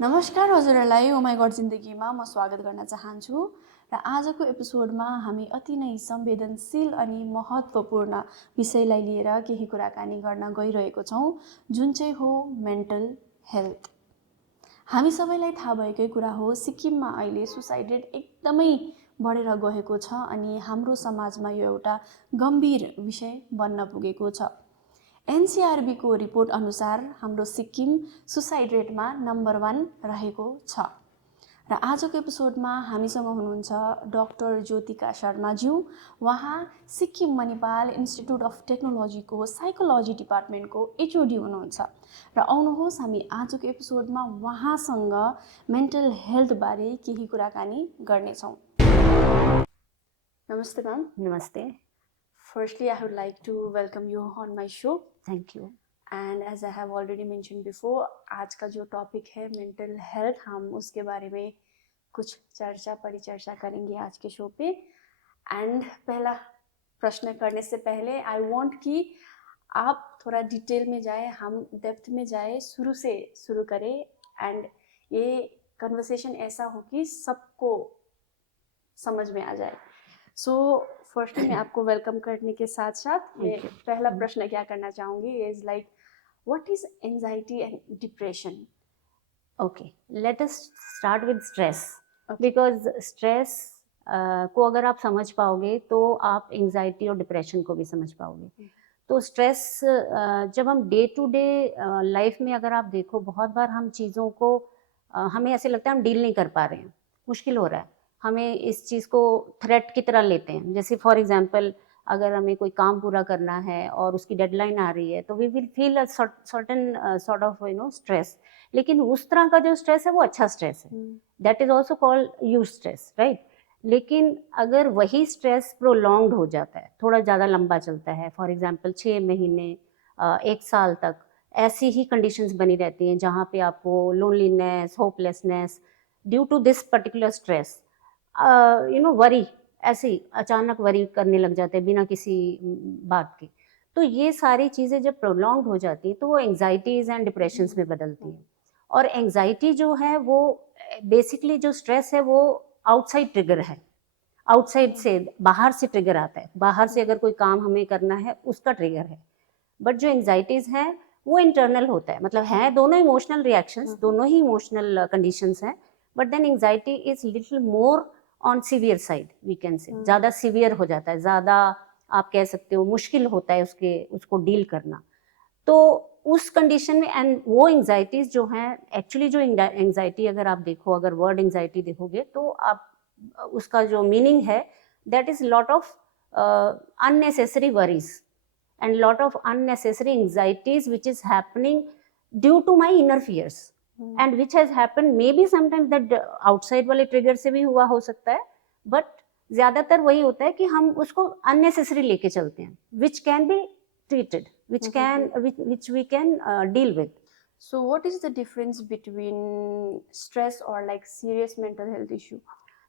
नमस्कार हजुरहरूलाई ओ माई गड जिन्दगीमा म स्वागत गर्न चाहन्छु र आजको एपिसोडमा हामी अति नै संवेदनशील अनि महत्त्वपूर्ण विषयलाई लिएर केही कुराकानी गर्न गइरहेको छौँ जुन चाहिँ हो मेन्टल हेल्थ। हामी सबैलाई थाहा भएकै कुरा हो, सिक्किममा अहिले सुसाइड रेट एकदमै बढेर गएको छ अनि हाम्रो समाजमा यो एउटा गम्भीर विषय बन्न पुगेको छ। एनसीआरबीको रिपोर्ट अनुसार हाम्रो सिक्किम सुसाइड रेटमा नम्बर 1 रहेको छ र आजको एपिसोडमा हामीसँग हुनुहुन्छ डाक्टर ज्योतिका शर्माज्यू। उहाँ सिक्किम मणिपाल इन्स्टिट्युट अफ टेक्नोलोजीको साइकोलोजी डिपार्टमेन्टको एचओडी हुनुहुन्छ र आउनुहोस् हामी आजको एपिसोडमा उहाँसँग मेन्टल हेल्थबारे केही कुराकानी गर्नेछौँ। नमस्ते ma'am. Namaste. Firstly, I would like to welcome you on my show. Thank you. And as I have already mention before, आज का जो टॉपिक है मेंटल हेल्थ, हम उसके बारे में कुछ परिचर्चा करेंगे आज के शो पे। एंड पहला प्रश्न करने से पहले आई वांट कि आप थोड़ा डिटेल में जाए, हम डेप्थ में जाए, शुरू से शुरू करें एंड ये कन्वर्सेशन ऐसा हो कि सबको समझ में आ जाए। सो फर्स्टली मैं आपको वेलकम करने के साथ साथ मैं पहला प्रश्न क्या करना चाहूँगी is like what is anxiety and depression? Okay, let us start with stress. Because stress को अगर आप समझ पाओगे तो आप एंजाइटी और डिप्रेशन को भी समझ पाओगे। तो स्ट्रेस जब हम डे टू डे लाइफ में अगर आप देखो, बहुत बार हम चीज़ों को हमें ऐसे लगता है हम डील नहीं कर पा रहे हैं, मुश्किल हो रहा है, हमें इस चीज़ को थ्रेट की तरह लेते हैं। जैसे फॉर एग्जांपल, अगर हमें कोई काम पूरा करना है और उसकी डेडलाइन आ रही है तो we will feel a certain sort of stress. लेकिन उस तरह का जो स्ट्रेस है वो अच्छा स्ट्रेस है, that is also called use stress, right. लेकिन अगर वही स्ट्रेस प्रोलॉन्ग्ड हो जाता है, थोड़ा ज़्यादा लंबा चलता है, फॉर एग्जांपल 6 महीने 1 साल तक ऐसी ही कंडीशंस बनी रहती हैं जहाँ पे आपको loneliness, hopelessness due to this particular stress, worry, ऐसे ही अचानक वरी करने लग जाते हैं बिना किसी बात के। तो ये सारी चीज़ें जब प्रोलॉन्ग हो जाती है तो वो एंग्जाइटीज़ एंड डिप्रेशंस में बदलती हैं। और एंग्जाइटी जो है वो बेसिकली जो स्ट्रेस है वो आउटसाइड ट्रिगर है, आउटसाइड से, बाहर से ट्रिगर आता है, बाहर से अगर कोई काम हमें करना है उसका ट्रिगर है। बट जो एंग्जाइटीज़ हैं वो इंटरनल होता है, मतलब है दोनों इमोशनल रिएक्शंस, दोनों ही इमोशनल कंडीशंस हैं, but then anxiety is little more on severe side, we can say, ज़्यादा सीवियर हो जाता है, ज़्यादा आप कह सकते हो मुश्किल होता है उसको डील करना। तो उस कंडीशन में, एंड वो एंग्जाइटीज जो हैं, एक्चुअली जो एंग्जाइटी अगर आप देखो, अगर वर्ड एंग्जाइटी देखोगे तो आप उसका जो मीनिंग है that is lot of unnecessary worries and lot of unnecessary anxieties which is happening due to my inner fears and which has happened maybe sometimes that outside वाले trigger से भी हुआ हो सकता है, but ज़्यादातर वही होता है कि हम उसको unnecessary लेके चलते हैं, which can be treated, which we can deal with. So what is the difference between stress or like serious mental health issue?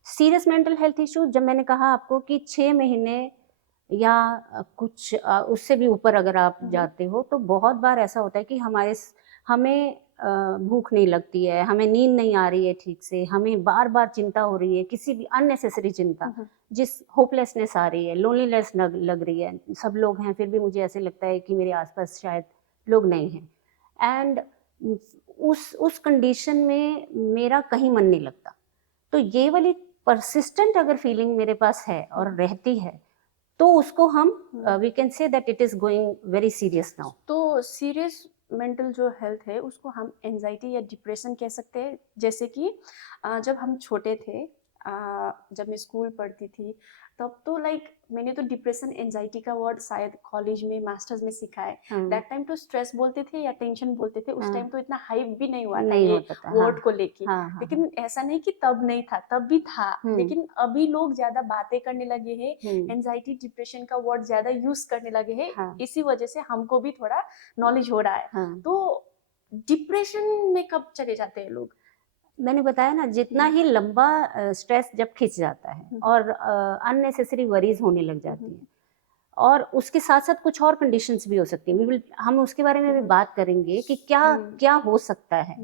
Serious mental health issue, जब मैंने कहा आपको कि 6 महीने या कुछ उससे भी ऊपर अगर आप जाते हो तो बहुत बार ऐसा होता है कि हमें भूख नहीं लगती है, हमें नींद नहीं आ रही है ठीक से, हमें बार बार चिंता हो रही है, किसी भी अननेसेसरी चिंता, जिस होपलेसनेस आ रही है, लोनलीनेस लग रही है, सब लोग हैं फिर भी मुझे ऐसे लगता है कि मेरे आसपास शायद लोग नहीं हैं, एंड उस कंडीशन में मेरा कहीं मन नहीं लगता। तो ये वाली परसिस्टेंट अगर फीलिंग मेरे पास है और रहती है तो उसको हम we can say that it is going very serious now. तो सीरियस मेंटल जो हेल्थ है उसको हम एंजाइटी या डिप्रेशन कह सकते हैं। जैसे कि जब हम छोटे थे, जब मैं स्कूल पढ़ती थी तब तो लाइक मैंने तो डिप्रेशन एंजाइटी का वर्ड शायद कॉलेज में मास्टर्स में सीखा है। दैट टाइम तो स्ट्रेस बोलते थे या टेंशन बोलते थे, उस टाइम तो इतना हाइप भी नहीं हुआ था ये वर्ड को लेके। लेकिन ऐसा नहीं कि तब नहीं था, तब भी था, लेकिन अभी लोग ज्यादा बातें करने लगे हैं, एंजाइटी डिप्रेशन का वर्ड ज्यादा यूज करने लगे हैं, इसी वजह से हमको भी थोड़ा नॉलेज हो रहा है। तो डिप्रेशन में कब चले जाते हैं लोग? मैंने बताया ना, जितना ही लंबा स्ट्रेस जब खिंच जाता है और अननेसेसरी वरीज होने लग जाती हैं, और उसके साथ साथ कुछ और कंडीशंस भी हो सकती हैं, हम उसके बारे में भी बात करेंगे कि क्या क्या हो सकता है,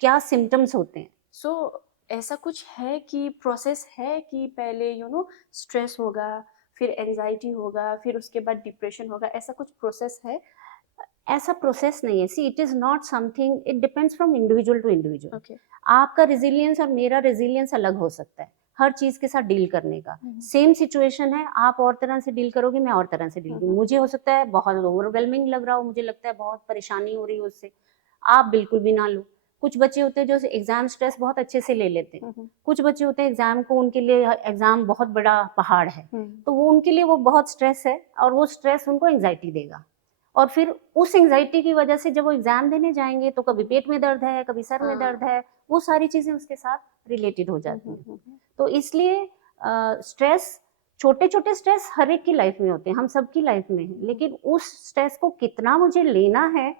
क्या सिम्टम्स होते हैं। सो ऐसा कुछ है कि प्रोसेस है कि पहले स्ट्रेस होगा, फिर एंजाइटी होगा, फिर उसके बाद डिप्रेशन होगा, ऐसा कुछ प्रोसेस है? ऐसा प्रोसेस नहीं है, see it is not something, it depends from individual to individual. Okay. आपका रेजिलियंस और मेरा रेजिलियंस अलग हो सकता है हर चीज के साथ डील करने का। सेम सिचुएशन है, आप और तरह से डील करोगे, मैं और तरह से डील करूंगी। मुझे हो सकता है बहुत ओवरवेलमिंग लग रहा हो, मुझे लगता है बहुत परेशानी हो रही हो उससे, आप बिल्कुल भी ना लो। कुछ बच्चे होते हैं जो एग्जाम स्ट्रेस बहुत अच्छे से ले लेते हैं, कुछ बच्चे होते हैं एग्जाम को, उनके लिए एग्जाम बहुत बड़ा पहाड़ है, तो वो उनके लिए वो बहुत स्ट्रेस है और वो स्ट्रेस उनको एंजाइटी देगा। और फिर उस एंजाइटी की वजह से जब वो एग्जाम देने जाएंगे तो कभी पेट में दर्द है, कभी सर में दर्द है, वो सारी चीजें उसके साथ रिलेटेड हो जाती हैं। तो इसलिए स्ट्रेस, छोटे छोटे स्ट्रेस हर एक की लाइफ में होते हैं, हम सबकी लाइफ में है, लेकिन उस स्ट्रेस को कितना मुझे लेना है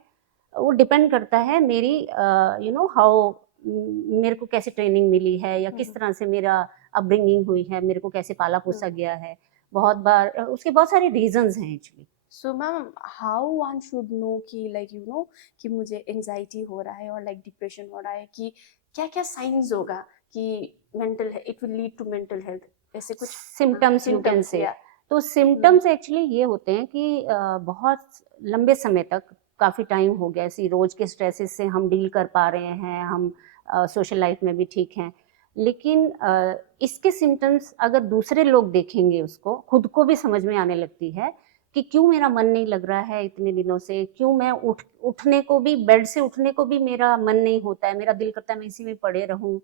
वो डिपेंड करता है मेरी हाउ, मेरे को कैसे ट्रेनिंग मिली है या किस तरह से मेरा अपब्रिंगिंग हुई है, मेरे को कैसे पाला पोसा गया है। बहुत बार उसके बहुत सारे रीजंस हैं actually. So ma'am, how one should know कि कि मुझे एंजाइटी हो रहा है और डिप्रेशन हो रहा है, कि क्या क्या साइंस होगा कि mental it will lead to mental health, ऐसे कुछ सिम्टम्स यू कैन से। या तो सिम्टम्स एक्चुअली ये होते हैं कि बहुत लंबे समय तक, काफ़ी टाइम हो गया ऐसी रोज के स्ट्रेसेस से हम डील कर पा रहे हैं, हम सोशल लाइफ में भी ठीक हैं, लेकिन इसके सिम्टम्स अगर दूसरे लोग देखेंगे उसको, खुद को भी समझ में आने लगती है कि क्यों मेरा मन नहीं लग रहा है इतने दिनों से, क्यों मैं उठने को भी, बेड से उठने को भी मेरा मन नहीं होता है, मेरा दिल करता है मैं इसी में पड़े रहूं।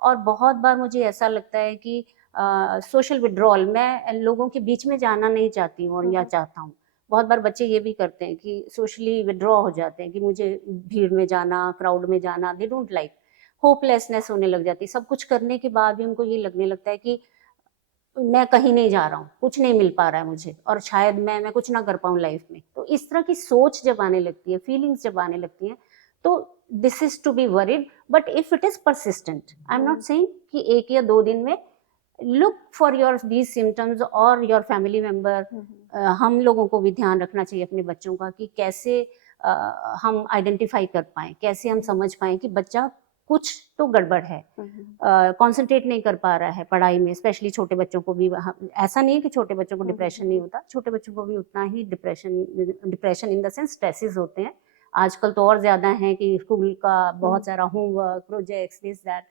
और बहुत बार मुझे ऐसा लगता है कि सोशल विड्रॉल, मैं लोगों के बीच में जाना नहीं चाहती हूँ और या चाहता हूँ। बहुत बार बच्चे ये भी करते हैं कि सोशली विड्रॉ हो जाते हैं कि मुझे भीड़ में जाना, क्राउड में जाना दे डोंट लाइक। होपलेसनेस होने लग जाती है, सब कुछ करने के बाद भी उनको ये लगने लगता है कि मैं कहीं नहीं जा रहा हूँ, कुछ नहीं मिल पा रहा है मुझे, और शायद मैं कुछ ना कर पाऊँ लाइफ में। तो इस तरह की सोच जब आने लगती है, फीलिंग्स जब आने लगती हैं, तो this is to be worried. But if it is persistent, I am not saying कि 1 या 2 दिन में, look for your these symptoms और योर फैमिली मेंबर। हम लोगों को भी ध्यान रखना चाहिए अपने बच्चों का कि कैसे हम आइडेंटिफाई कर पाएँ, कैसे हम समझ पाएँ कि बच्चा कुछ तो गड़बड़ है, कंसंट्रेट नहीं कर पा रहा है पढ़ाई में। स्पेशली छोटे बच्चों को भी, ऐसा नहीं है कि छोटे बच्चों को डिप्रेशन नहीं होता, छोटे बच्चों को भी उतना ही depression in the sense stresses होते हैं। आजकल तो और ज्यादा है कि स्कूल का बहुत सारा होमवर्क, प्रोजेक्ट्स, दिस दैट,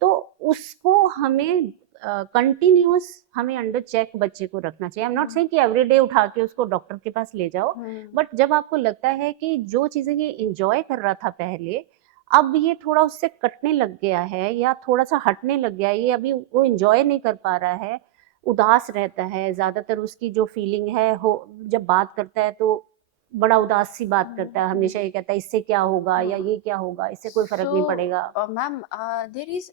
तो उसको हमें कंटिन्यूस हमें अंडर चेक बच्चे को रखना चाहिए। आई एम नॉट सेइंग कि एवरीडे उठा के उसको डॉक्टर के पास ले जाओ, बट जब आपको लगता है कि जो चीजें ये इंजॉय कर रहा था पहले, अब ये थोड़ा उससे कटने लग गया है या थोड़ा सा हटने लग गया है, ये अभी वो इंजॉय नहीं कर पा रहा है, उदास रहता है, ज्यादातर उसकी जो फीलिंग है, हो जब बात करता है तो बड़ा उदास सी बात करता है, हमेशा ये कहता है इससे क्या होगा या ये क्या होगा, इससे कोई फर्क नहीं पड़ेगा। Ma'am, there is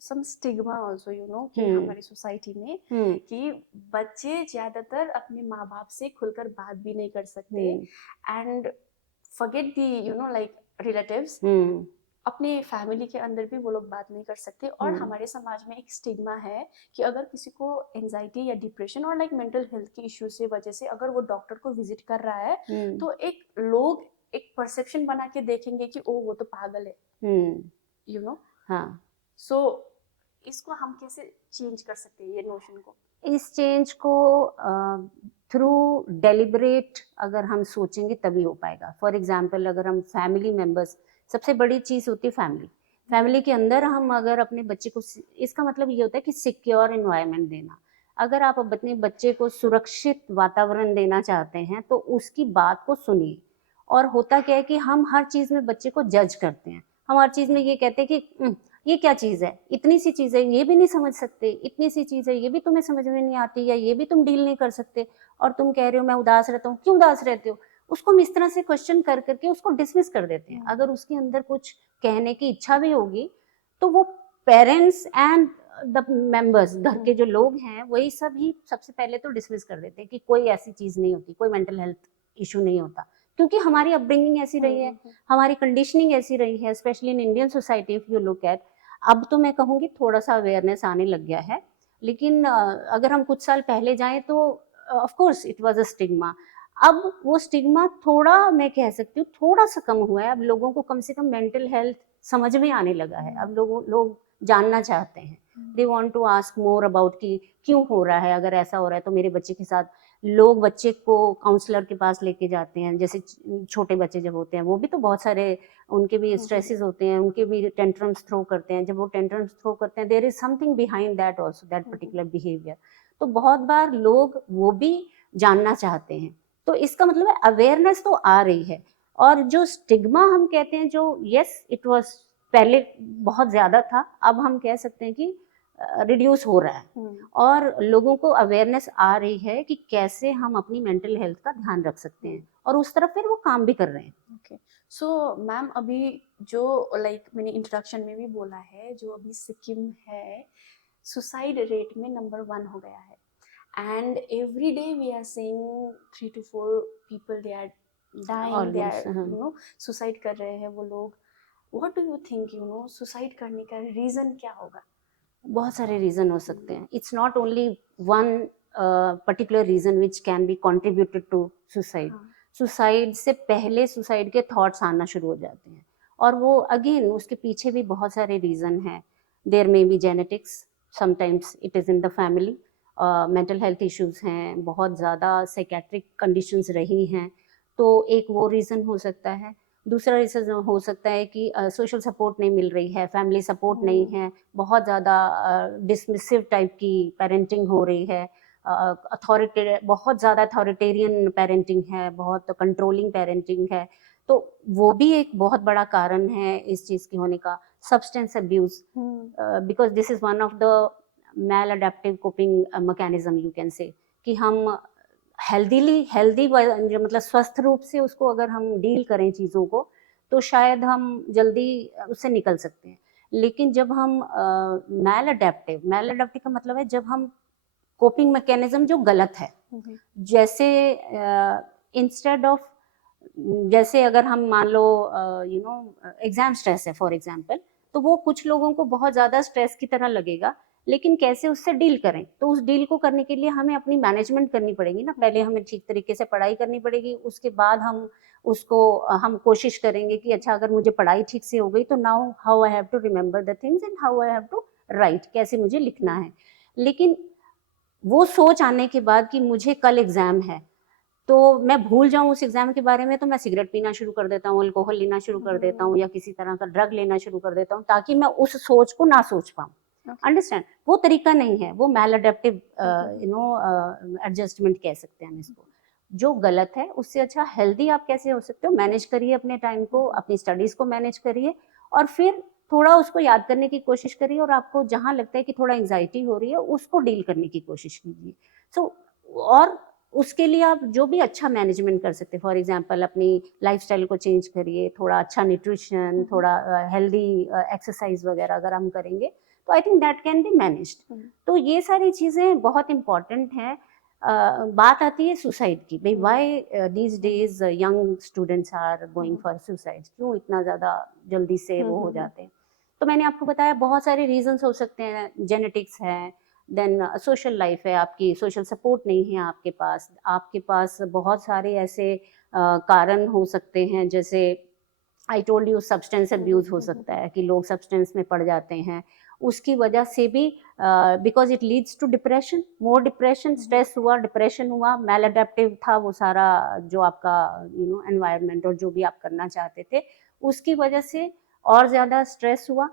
some stigma also कि हमारी सोसाइटी में कि बच्चे ज्यादातर अपने माँ बाप से खुलकर बात भी नहीं कर सकते, एंड फॉरगेट दी रिलेटिव्स, अपने फैमिली के अंदर भी वो लोग बात नहीं कर सकते। और हमारे समाज में एक स्टिग्मा है कि अगर किसी को एंजाइटी या डिप्रेशन और मेंटल हेल्थ की इश्यू से वजह से अगर वो डॉक्टर को विजिट कर रहा है, तो लोग एक परसेप्शन बना के देखेंगे कि ओ वो तो पागल है, हाँ। सो इसको हम कैसे चेंज कर सकते हैं, ये नोशन को? इस चेंज को थ्रू डेलिबरेट अगर हम सोचेंगे तभी हो पाएगा। फॉर एग्जाम्पल, अगर हम फैमिली मेंबर्स, सबसे बड़ी चीज होती है फैमिली, फैमिली के अंदर हम अगर अपने बच्चे को, इसका मतलब ये होता है कि सिक्योर एनवायरनमेंट देना। अगर आप अपने बच्चे को सुरक्षित वातावरण देना चाहते हैं तो उसकी बात को सुनिए। और होता क्या है कि हम हर चीज में बच्चे को जज करते हैं, हम हर चीज में ये कहते हैं कि ये क्या चीज है, इतनी सी चीज है, ये भी नहीं समझ सकते, इतनी सी चीज है, ये भी तुम्हें समझ में नहीं आती, या ये भी तुम डील नहीं कर सकते, और तुम कह रहे हो मैं उदास रहता हूँ, क्यों उदास रहते हो? उसको हम इस तरह से क्वेश्चन कर करके उसको डिसमिस कर देते हैं। अगर उसके अंदर कुछ कहने की इच्छा भी होगी तो वो पेरेंट्स एंड द मेंबर्स, घर के जो लोग हैं, वही सब ही सबसे पहले तो डिसमिस कर देते हैं कि कोई ऐसी चीज नहीं होती, कोई मेंटल हेल्थ इशू नहीं होता, क्योंकि हमारी अपब्रिंगिंग ऐसी रही है, हमारी कंडीशनिंग ऐसी रही है, specially in Indian society. If you look eight, अब तो मैं कहूँगी थोड़ा सा अवेयरनेस आने लग गया है, लेकिन अगर हम कुछ साल पहले जाएं तो of course it was a stigma. अब वो स्टिग्मा थोड़ा, मैं कह सकती हूँ थोड़ा सा कम हुआ है. अब लोगों को कम से कम मेंटल हेल्थ समझ में आने लगा है. अब लोग जानना चाहते हैं. They want to ask more about कि क्यों हो रहा है, अगर ऐसा हो रहा है तो मेरे बच्चे के साथ. लोग बच्चे को काउंसलर के पास लेके जाते हैं. जैसे छोटे बच्चे जब होते हैं, वो भी तो बहुत सारे, उनके भी स्ट्रेसेस होते हैं, उनके भी टेंट्रम्स थ्रो करते हैं. जब वो टेंट्रम्स थ्रो करते हैं, there is something behind that also, that particular behaviour. तो बहुत बार लोग वो भी जानना चाहते हैं. तो इसका मतलब है अवेयरनेस तो आ रही है. और जो स्टिग्मा हम कहते हैं, जो यस इट वाज पहले बहुत ज्यादा था, अब हम कह सकते हैं कि रिड्यूस हो रहा है. और लोगों को अवेयरनेस आ रही है कि कैसे हम अपनी मेंटल हेल्थ का ध्यान रख सकते हैं, और उस तरफ फिर वो काम भी कर रहे हैं. ओके, सो मैम अभी जो लाइक मैंने इंट्रोडक्शन में भी बोला है, जो अभी सिक्किम है सुसाइड रेट में नंबर 1 हो गया है. And every day we are seeing 3 to 4 people they are dying, they Almost, are suicide कर रहे हैं वो लोग. What do you think suicide करने का रीजन क्या होगा? बहुत सारे रीजन हो सकते हैं. It's not only one particular reason which can be contributed to suicide. Suicide से पहले सुसाइड के थॉट्स आना शुरू हो जाते हैं, और वो अगेन उसके पीछे भी बहुत सारे रीजन हैं. There may be genetics, sometimes it is in the family. Mental health issues हैं, बहुत ज़्यादा साइकेट्रिक कंडीशंस रही हैं, तो एक वो रीज़न हो सकता है. दूसरा रीज़न हो सकता है कि सोशल सपोर्ट नहीं मिल रही है, फैमिली सपोर्ट नहीं है, बहुत ज़्यादा डिसमिसिव टाइप की पेरेंटिंग हो रही है, बहुत ज़्यादा अथॉरिटेरियन पेरेंटिंग है, बहुत कंट्रोलिंग पेरेंटिंग है. तो वो भी एक बहुत बड़ा कारण है इस चीज़ की होने का. Substance abuse, because this is one of the maladaptive coping mechanism you can say, कि हम हेल्दी मतलब स्वस्थ रूप से उसको अगर हम डील करें चीज़ों को, तो शायद हम जल्दी उससे निकल सकते हैं. लेकिन जब हम मैल अडेप्टिव का मतलब है जब हम कोपिंग मैकेनिज्म जो गलत है, जैसे इंस्टेड ऑफ, जैसे अगर हम मान लो एग्जाम स्ट्रेस है फॉर एग्जांपल, तो वो कुछ लोगों को बहुत ज़्यादा स्ट्रेस की तरह लगेगा, लेकिन कैसे उससे डील करें, तो उस डील को करने के लिए हमें अपनी मैनेजमेंट करनी पड़ेगी ना. पहले हमें ठीक तरीके से पढ़ाई करनी पड़ेगी, उसके बाद हम उसको हम कोशिश करेंगे कि अच्छा अगर मुझे पढ़ाई ठीक से हो गई तो now how I have to remember the things and how I have to write, कैसे मुझे लिखना है. लेकिन वो सोच आने के बाद कि मुझे कल एग्जाम है, तो मैं भूल जाऊं उस एग्जाम के बारे में, तो मैं सिगरेट पीना शुरू कर देता हूँ, अल्कोहल लेना शुरू कर देता हूँ, या किसी तरह का ड्रग लेना शुरू कर देता हूँ, ताकि मैं उस सोच को ना सोच पाऊँ. अंडरस्टैंड? वो तरीका नहीं है, वो मैल अडेप्टिव एडजस्टमेंट कह सकते हैं हम इसको, जो गलत है. उससे अच्छा हेल्दी आप कैसे हो सकते हो, मैनेज करिए अपने टाइम को, अपनी स्टडीज को मैनेज करिए, और फिर थोड़ा उसको याद करने की कोशिश करिए, और आपको जहाँ लगता है कि थोड़ा एंजाइटी हो रही है उसको डील करने की कोशिश कीजिए. सो और उसके लिए आप जो भी अच्छा मैनेजमेंट कर सकते हैं, फॉर एग्जांपल अपनी लाइफस्टाइल को चेंज करिए, थोड़ा अच्छा न्यूट्रिशन, थोड़ा हेल्दी एक्सरसाइज वगैरह अगर हम करेंगे, तो I think that can be managed. तो ये सारी चीज़ें बहुत इंपॉर्टेंट हैं. बात आती है सुसाइड की, भाई why these days young students are going for suicide, क्यों इतना ज़्यादा जल्दी से वो हो जाते हैं. तो मैंने आपको बताया बहुत सारे रीजंस हो सकते हैं. जेनेटिक्स है, देन सोशल लाइफ है, आपकी सोशल सपोर्ट नहीं है आपके पास बहुत सारे ऐसे कारण हो सकते हैं, जैसे आई टोल्ड यू सब्सटेंस अब्यूज हो सकता है कि लोग सब्सटेंस में पड़ जाते हैं, उसकी वजह से भी, because it leads to depression, more depression, stress हुआ, डिप्रेशन हुआ, मैल अडेप्टिव था वो सारा जो आपका एनवायरनमेंट और जो भी आप करना चाहते थे, उसकी वजह से और ज़्यादा स्ट्रेस हुआ,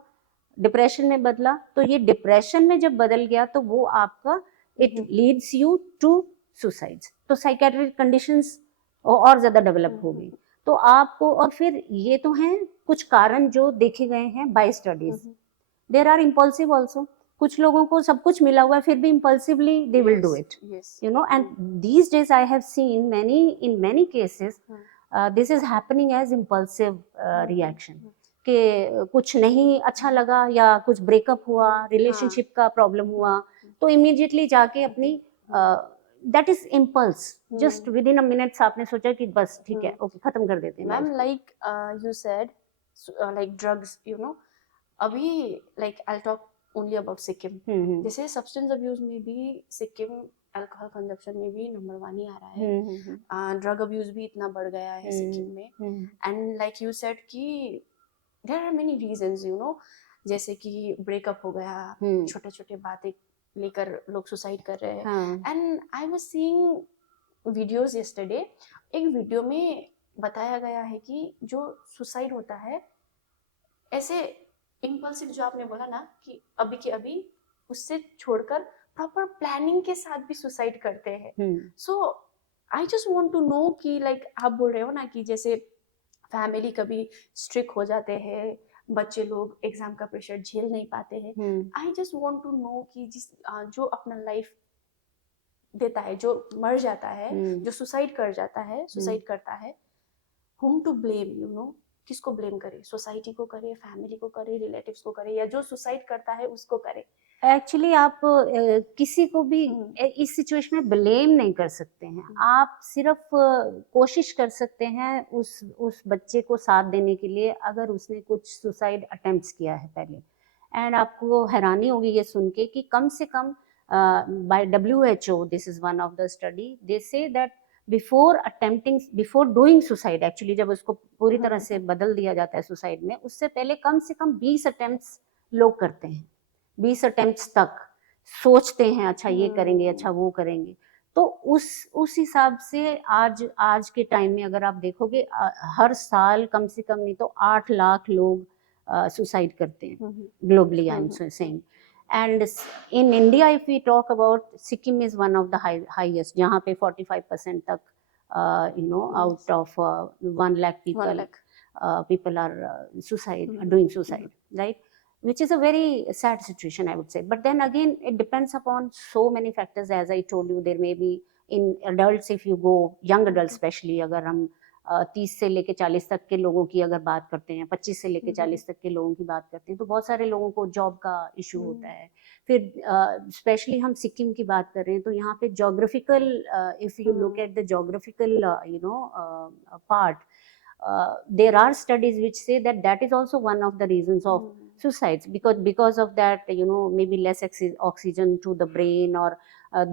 डिप्रेशन में बदला. तो ये डिप्रेशन में जब बदल गया तो वो आपका it leads you to suicides. तो साइकेट्रिक कंडीशंस और ज़्यादा डेवलप हो गई. तो आपको, और फिर ये तो हैं कुछ कारण जो देखे गए हैं by studies. There are impulsive also. कुछ लोगों को सब कुछ मिला हुआ है फिर भी impulsively they will do it, and these days I have seen in many cases this is happening as impulsive reaction, कि कुछ नहीं अच्छा लगा या कुछ ब्रेकअप हुआ, रिलेशनशिप का प्रॉब्लम हुआ, तो इमीडिएटली जाके अपनी that is impulse, just with in a minutes आपने सोचा कि बस ठीक है, ओके खत्म कर देते हैं. Ma'am like you said like drugs अभी like I talk only about Sikkim. जैसे सब्सटेंस अब्यूज में भी सिक्किम अल्कोहल कंजप्शन में भी नंबर 1 ही आ रहा है, ड्रग अब्यूज भी इतना बढ़ गया है सिक्किम में। एंड लाइक यू सेड कि there are many reasons, you know, जैसे कि ब्रेकअप हो गया, छोटे छोटे बातें लेकर लोग सुसाइड कर रहे हैं। And I was seeing videos yesterday, एक वीडियो में बताया गया है कि जो सुसाइड होता है ऐसे इम्पल्सिव, जो आपने बोला ना कि अभी के अभी, उससे छोड़कर प्रॉपर प्लानिंग के साथ भी सुसाइड करते हैं। So I just want to know कि लाइक आप बोल रहे हो ना कि जैसे फैमिली कभी स्ट्रिक्ट हो जाते हैं, बच्चे लोग एग्जाम का प्रेशर झेल नहीं पाते हैं। I just want to know कि जो अपना लाइफ देता है, जो मर जाता है, जो सुसाइड कर जाता है, सुसाइड करता है, whom to blame, you know, किसको ब्लेम करे? सोसाइटी को करे, फैमिली को करे, रिलेटिव्स को करे, या जो सुसाइड करता है उसको करे? एक्चुअली आप किसी को भी इस सिचुएशन में ब्लेम नहीं कर सकते हैं। आप सिर्फ कोशिश कर सकते हैं उस बच्चे को साथ देने के लिए, अगर उसने कुछ सुसाइड अटेम्प्ट्स किया है पहले। एंड आपको हैरानी होगी ये सुन के कि कम से come by WHO, this is one of the study, they say that before doing suicide, actually जब उसको पूरी तरह से बदल दिया जाता है सुसाइड में, उससे पहले कम से कम 20 अटेम्प्ट्स लोग करते हैं। 20 अटेम्प्ट्स तक सोचते हैं, अच्छा ये करेंगे, अच्छा वो करेंगे। तो उस हिसाब से आज के टाइम में अगर आप देखोगे, हर साल कम से कम नहीं तो 8 लाख लोग सुसाइड करते हैं globally, I am saying. And in India if we talk about, Sikkim is one of the highest, जहाँ पे 45% तक out of 1 lakh people are doing suicide, right? Which is a very sad situation, I would say. But then again, it depends upon so many factors. As I told you, there may be in adults, if you go young adults especially, अगर हम 30 से लेके 40 तक के लोगों की अगर बात करते हैं, 25 से लेके 40 तक के लोगों की बात करते हैं, तो बहुत सारे लोगों को जॉब का इशू होता है। फिर स्पेशली हम सिक्किम की बात कर रहे हैं, तो यहाँ पे geographical, if you look at the geographical part, there are studies which say that is also one of the reasons of suicides, because of that, maybe less oxygen to the brain, or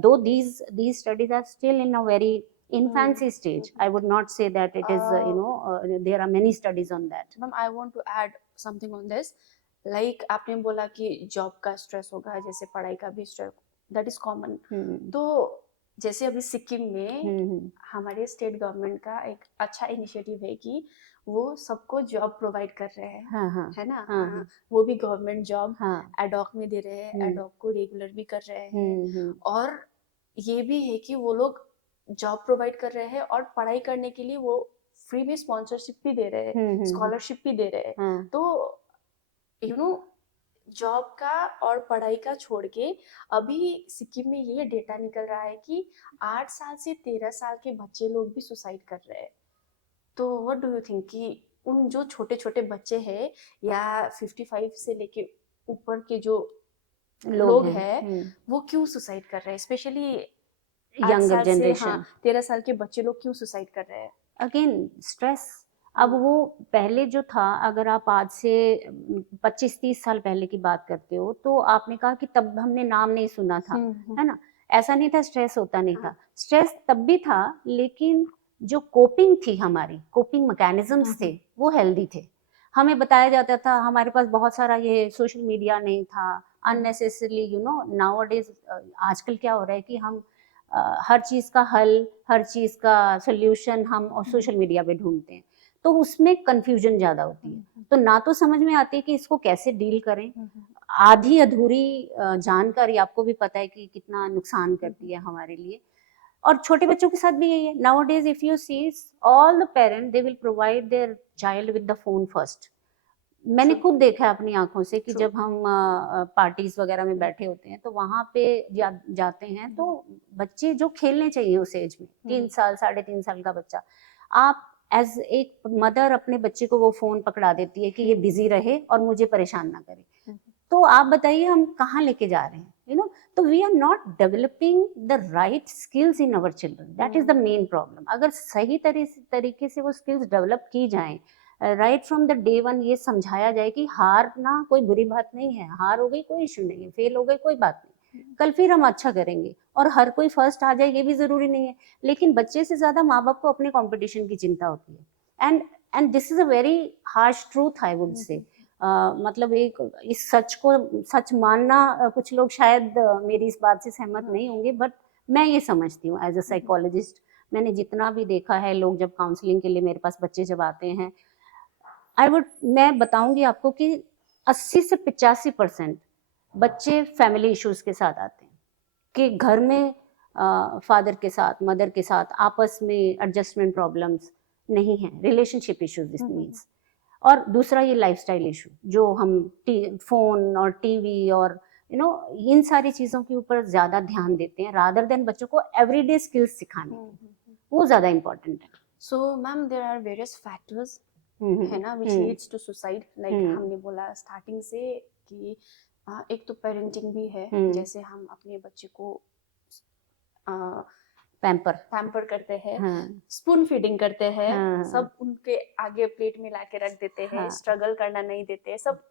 though these studies are still in a very infancy stage, I would not say that it is there are many studies on that. Ma'am, I want to add something on this. Like आपने बोला कि job का stress होगा, जैसे पढ़ाई का भी stress, that is common. तो जैसे अभी सिक्किम में हमारे स्टेट गवर्नमेंट का एक अच्छा इनिशिएटिव है कि वो सबको जॉब प्रोवाइड कर रहे हैं, है ना? वो भी गवर्नमेंट जॉब एडॉक में दे रहे हैं, एडॉक को रेगुलर भी कर रहे हैं, और ये भी है कि वो लोग जॉब प्रोवाइड कर रहे हैं और पढ़ाई करने के लिए वो फ्री में स्पॉन्सरशिप भी दे रहे हैं, स्कॉलरशिप भी दे रहे हैं। तो जॉब का और पढ़ाई का छोड़ के अभी सिक्किम में ये डेटा निकल रहा है कि 8 साल से 13 साल के बच्चे लोग भी सुसाइड कर रहे हैं। तो व्हाट डू यू थिंक कि उन जो छोटे छोटे बच्चे हैं या 55 से लेके ऊपर के जो लोग हैं वो क्यों सुसाइड कर रहे हैं, स्पेशली यंगर जनरेशन? 13 साल के बच्चे लोग क्यों सुसाइड कर रहे हैं? Again stress. अब वो पहले जो था, अगर आप आज से 25-30 साल पहले की बात करते हो, तो आपने कहा कि तब हमने नाम नहीं सुना था, है ना? ऐसा नहीं था स्ट्रेस होता नहीं था, स्ट्रेस तब भी था, लेकिन जो कोपिंग थी, हमारी कोपिंग मैकेनिज्म्स थे, वो हेल्दी थे। हमें बताया जाता था, हमारे पास बहुत सारा ये सोशल मीडिया नहीं था अननेसेसरली, नाउअडेज आजकल क्या हो रहा है कि हम हर चीज़ का हल, हर चीज़ का सोल्यूशन हम और सोशल मीडिया पे ढूंढते हैं, तो उसमें कंफ्यूजन ज़्यादा होती है। तो ना तो समझ में आती है कि इसको कैसे डील करें, आधी अधूरी जानकारी, आपको भी पता है कि कितना नुकसान करती है हमारे लिए। और छोटे बच्चों के साथ भी यही है। Now days if you see all the parent, they will provide their child with the phone first. मैंने खुद देखा है अपनी आंखों से कि जब हम पार्टीज वगैरह में बैठे होते हैं, तो वहां पे जाते हैं, तो बच्चे जो खेलने चाहिए उस एज में, 3 साल 3.5 साल का बच्चा, आप एज एक मदर अपने बच्चे को वो फोन पकड़ा देती है कि ये बिजी रहे और मुझे परेशान ना करे। तो आप बताइए हम कहाँ लेके जा रहे हैं, तो we are not developing the right skills in our children, that is the main problem. अगर सही तरीके से वो स्किल्स डेवलप की जाएं, right from the day one ये समझाया जाए कि हारना कोई बुरी बात नहीं है, हार हो गई कोई इशू नहीं है, फेल हो गई कोई बात नहीं, कल फिर हम अच्छा करेंगे। और हर कोई फर्स्ट आ जाए ये भी जरूरी नहीं है, लेकिन बच्चे से ज्यादा माँ बाप को अपने कंपटीशन की चिंता होती है। And this is a very harsh truth I would say. मतलब एक इस सच को सच मानना, कुछ लोग शायद मेरी इस बात से सहमत नहीं होंगे, बट मैं ये समझती हूँ एज अ साइकोलॉजिस्ट। मैंने जितना भी देखा है, लोग जब काउंसलिंग के लिए मेरे पास बच्चे जब आते हैं, मैं बताऊंगी आपको कि 80 से 85% बच्चे फैमिली इश्यूज के साथ आते हैं, कि घर में फादर के साथ, मदर के साथ आपस में एडजस्टमेंट प्रॉब्लम्स नहीं है, रिलेशनशिप इश्यूज दिस मीन्स। और दूसरा ये लाइफस्टाइल इशू, जो हम फोन और टीवी और इन सारी चीजों के ऊपर ज्यादा ध्यान देते हैं, रादर देन बच्चों को एवरीडे स्किल्स सिखाने, वो ज्यादा इम्पोर्टेंट है। So ma'am there are various factors है ना which leads to suicide, like हमने बोला स्टार्टिंग से कि एक तो पेरेंटिंग भी है, जैसे हम अपने बच्चे को पैम्पर करते हैं, स्पून फीडिंग करते हैं, सब उनके आगे प्लेट में लाके रख देते हैं, स्ट्रगल करना नहीं देते, सब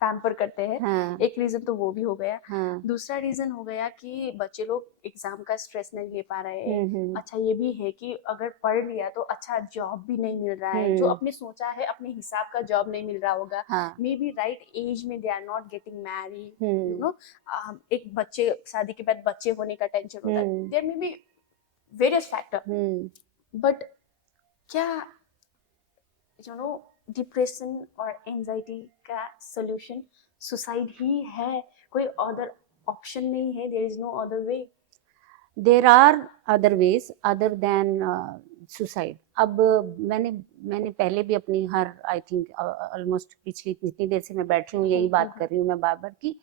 पैम्पर करते हैं। एक रीजन तो वो भी हो गया। दूसरा रीजन हो गया कि बच्चे लोग एग्जाम का स्ट्रेस नहीं ले पा रहे हैं। अच्छा ये भी है कि अगर पढ़ लिया तो अच्छा जॉब भी नहीं मिल रहा है, जो अपने सोचा है अपने हिसाब का जॉब नहीं मिल रहा होगा, मे बी राइट एज में they are not getting married, you know, एक बच्चे शादी के बाद बच्चे होने का टेंशन होता है, there may be various factor, but क्या डिप्रेशन और एंजाइटी का सोल्यूशन सुसाइड ही है? कोई अदर ऑप्शन नहीं है? There is no other way? There are other ways other than suicide. अब मैंने पहले भी अपनी हर आई थिंक ऑलमोस्ट पिछली जितनी देर से मैं बैठी हूँ यही बात कर रही हूँ मैं बार बार कि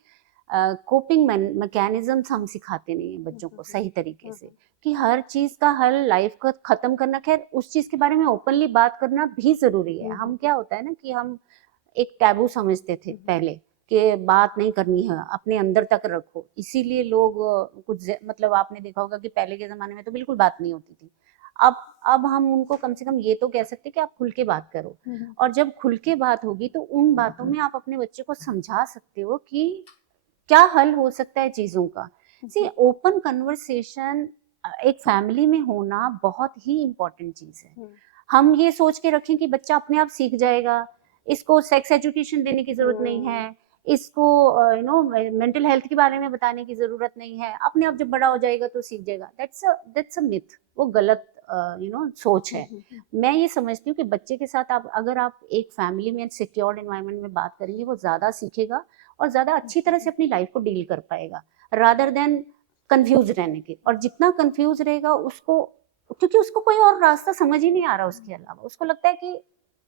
कोपिंग मैकेनिज्म्स हम सिखाते नहीं हैं बच्चों को सही तरीके से, कि हर चीज का हल लाइफ को खत्म करना, खैर उस चीज के बारे में ओपनली बात करना भी जरूरी है। हम क्या होता है ना कि हम एक टैबू समझते थे पहले, कि बात नहीं करनी है, अपने अंदर तक रखो, इसीलिए लोग कुछ मतलब आपने देखा होगा कि पहले के जमाने में तो बिल्कुल बात नहीं होती थी। अब हम उनको कम से कम ये तो कह सकते कि आप खुल के बात करो, और जब खुल के बात होगी तो उन बातों में आप अपने बच्चे को समझा सकते हो कि क्या हल हो सकता है चीजों का। सी ओपन कन्वर्सेशन एक फैमिली में होना बहुत ही इम्पोर्टेंट चीज है। हम ये सोच के रखें कि बच्चा अपने आप सीख जाएगा, इसको सेक्स एजुकेशन देने की जरूरत नहीं है, इसको मेंटल हेल्थ के बारे में बताने की जरूरत नहीं है, अपने आप जब बड़ा हो जाएगा तो सीख जाएगा, दैट्स अ मिथ, वो गलत सोच है। मैं ये समझती हूँ कि बच्चे के साथ अगर आप एक फैमिली में सिक्योर्ड एनवायरनमेंट में बात करेंगे, वो ज्यादा सीखेगा और ज्यादा अच्छी तरह से अपनी लाइफ को डील कर पाएगा, रादर देन कंफ्यूज रहने के। और जितना कंफ्यूज रहेगा उसको, क्योंकि उसको कोई और रास्ता समझ ही नहीं आ रहा, उसके अलावा उसको लगता है कि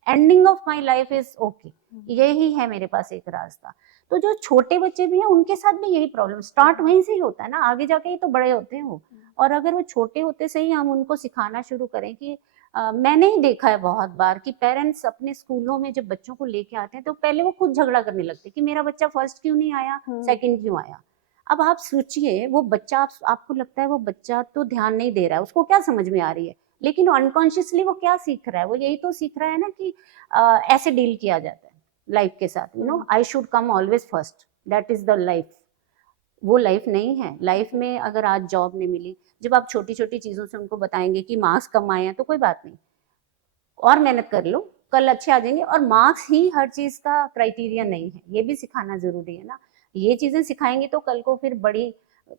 ending of my life is okay, यही है मेरे पास एक रास्ता। तो जो छोटे बच्चे भी हैं उनके साथ भी यही प्रॉब्लम स्टार्ट वहीं से ही होता है ना, आगे जाके ही तो बड़े होते हैं वो। और अगर वो छोटे होते से ही हम उनको सिखाना शुरू करें कि मैंने ही देखा है बहुत बार कि पेरेंट्स अपने स्कूलों में जब बच्चों को लेके आते हैं तो पहले वो खुद झगड़ा करने लगते कि मेरा बच्चा फर्स्ट क्यों नहीं आया, सेकंड क्यों आया। अब आप सोचिए, वो बच्चा आपको लगता है वो बच्चा तो ध्यान नहीं दे रहा है, उसको क्या समझ में आ रही है, लेकिन अनकॉन्शियसली वो क्या सीख रहा है, वो यही तो सीख रहा है ना कि ऐसे डील किया जाता है लाइफ के साथ, I should come always first, that is the life. वो लाइफ नहीं है। लाइफ में अगर आज जॉब नहीं मिली, जब आप छोटी छोटी चीजों से उनको बताएंगे कि मार्क्स कम आए हैं तो कोई बात नहीं, और मेहनत कर लो, कल अच्छे आ जाएंगे, और मार्क्स ही हर चीज का क्राइटेरिया नहीं है, ये भी सिखाना जरूरी है ना। ये चीजें सिखाएंगे तो कल को फिर बड़ी,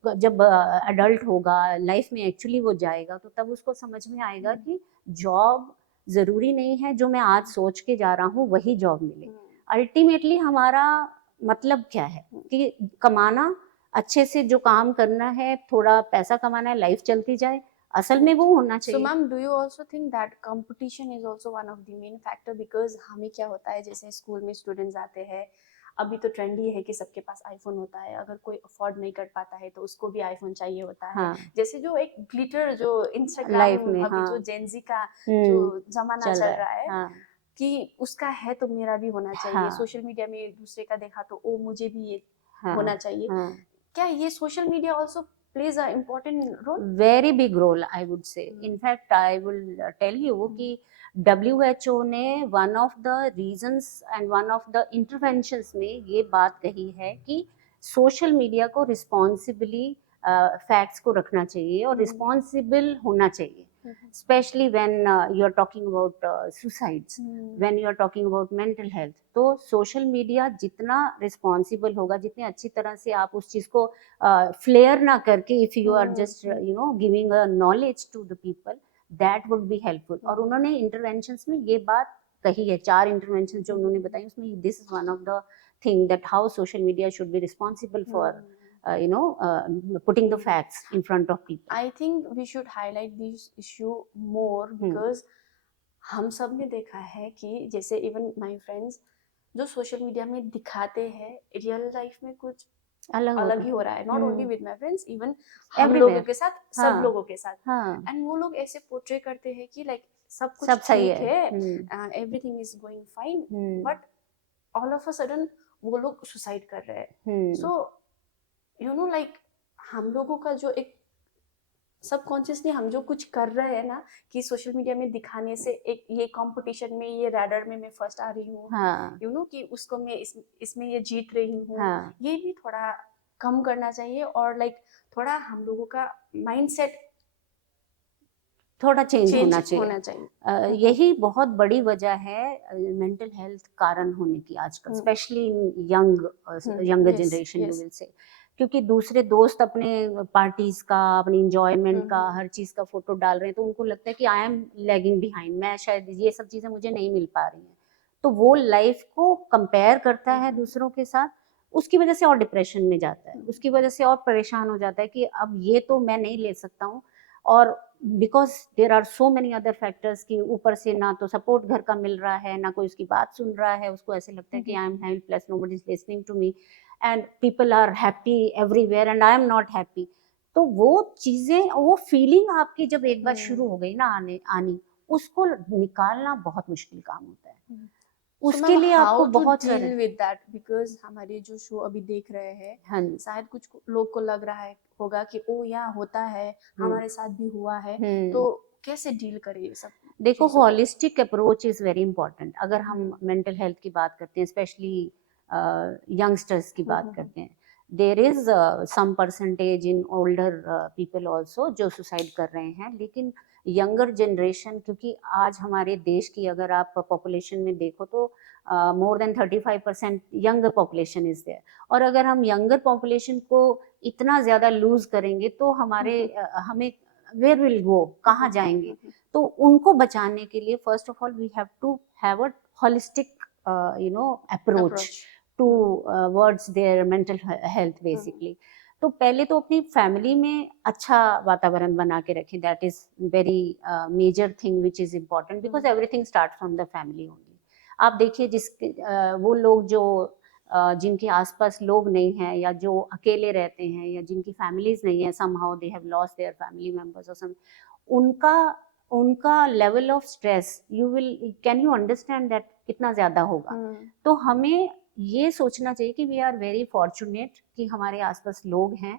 जब अडल्ट होगा लाइफ में एक्चुअली वो जाएगा तो तब उसको समझ में आएगा कि जॉब जरूरी नहीं है जो मैं आज सोच के जा रहा हूँ वही जॉब मिले। अल्टीमेटली हमारा मतलब क्या है कि कमाना, अच्छे से जो काम करना है, थोड़ा पैसा कमाना है, लाइफ चलती जाए, असल में वो होना चाहिए। So ma'am, do you also think that competition is also one of the main factor? Because हमें क्या होता है, जैसे स्कूल में स्टूडेंट्स आते हैं, अभी तो ट्रेंड ये है कि सबके पास आईफोन होता है, अगर कोई अफोर्ड नहीं कर पाता है तो उसको भी आईफोन चाहिए होता है। हाँ। जैसे जो एक ग्लिटर, जो इंस्टाग्राम लाइफ में, अभी हाँ। जो जेनजी का जो जमाना चल रहा है, हाँ। कि उसका है तो मेरा भी होना चाहिए। हाँ। सोशल मीडिया में एक दूसरे का देखा तो ओ मुझे भी ये हाँ। होना चाहिए। हाँ। क्या ये social media also plays an important role? Very big role, I would say. In fact, I will tell you कि WHO ने one of the reasons and one of the interventions में ये बात कही है कि सोशल मीडिया को responsibly facts को रखना चाहिए और रिस्पॉन्सिबल होना चाहिए, specially when you are talking about suicides, when you are talking about mental health. तो सोशल मीडिया जितना रिस्पॉन्सिबल होगा, जितनी अच्छी तरह से आप उस चीज़ को फ्लेयर ना करके, if you are just giving a knowledge to the people, that would be helpful. और उन्होंने इंटरवेंशंस में ये बात कही है, 4 इंटरवेंशन जो उन्होंने बताई उसमें this is one of the thing that how social media should be responsible for putting the facts in front of people. I think we should highlight this issue more because हम सब ने देखा है कि जैसे इवन माय फ्रेंड्स जो social media में दिखाते हैं, रियल लाइफ में कुछ अलग ही हो रहा है। Not only with my friends, even हम लोगों के साथ, सब लोगों के साथ। एंड वो लोग ऐसे पोर्ट्रे करते हैं कि लाइक सब कुछ ठीक है, everything is going fine, but all of a sudden वो लोग सुसाइड कर रहे हैं। सो यू नो लाइक हम लोगों का जो एक सबकॉन्शियसली हम जो कुछ कर रहे हैं ना, कि सोशल मीडिया में दिखाने से एक ये कंपटीशन में, ये रैडर में मैं फर्स्ट आ रही हूँ, यू नो कि उसको मैं इसमें ये जीत रही हूँ, ये भी थोड़ा कम करना चाहिए। और लाइक थोड़ा हम लोगों का माइंडसेट थोड़ा चेंज होना चाहिए। यही बहुत बड़ी वजह है मेंटल हेल्थ कारण होने की आजकल, specially in younger generation you will say, क्योंकि दूसरे दोस्त अपने पार्टीज का, अपने इंजॉयमेंट का, हर चीज का फोटो डाल रहे हैं, तो उनको लगता है कि आई एम लैगिंग बिहाइंड, मैं शायद ये सब चीजें मुझे नहीं मिल पा रही हैं, तो वो लाइफ को कंपेयर करता है दूसरों के साथ, उसकी वजह से और डिप्रेशन में जाता है, उसकी वजह से और परेशान हो जाता है कि अब ये तो मैं नहीं ले सकता हूँ। और because there are so many other factors कि ऊपर से ना तो सपोर्ट घर का मिल रहा है, ना कोई उसकी बात सुन रहा है, उसको ऐसे लगता है कि I am helpless, nobody is listening to me and people are happy everywhere and I am not happy. तो वो चीजें, वो फीलिंग आपकी जब एक बार शुरू हो गई ना आनी, उसको निकालना बहुत मुश्किल काम होता है। उसके लिए आपको बहुत डील विद दैट, बिकॉज हमारे जो शो अभी देख रहे हैं, शायद कुछ लोग को लग रहा है होगा कि ओ यहाँ होता है, हमारे साथ भी हुआ है, तो कैसे डील करें ये सब? देखो, holistic approach is very important. अगर हम मेंटल हेल्थ की बात करते हैं, स्पेशली यंगस्टर्स की बात करते हैं, there is some percentage in older people also जो सुसाइड कर रहे हैं, लेकिन यंगर जनरेशन, क्योंकि आज हमारे देश की अगर आप पॉपुलेशन में देखो तो more than 35% younger population is there, और अगर हम यंगर पॉपुलेशन को इतना ज़्यादा लूज करेंगे तो हमारे हमें वेयर विल गो, कहाँ जाएंगे? तो उनको बचाने के लिए first of all we have to have a holistic approach towards their mental health basically. तो पहले तो अपनी फैमिली में अच्छा वातावरण बना के रखें, that is very major thing which is important, because everything start from the family only. आप देखिए वो लोग जो जिनके आसपास लोग नहीं हैं, या जो अकेले रहते हैं, या जिनकी फैमिलीज नहीं है, somehow they have lost their family members और सम, उनका level of stress, you will can you understand that कितना ज्यादा होगा। तो हमें ये सोचना चाहिए कि वी आर वेरी फॉर्चुनेट कि हमारे आसपास लोग हैं,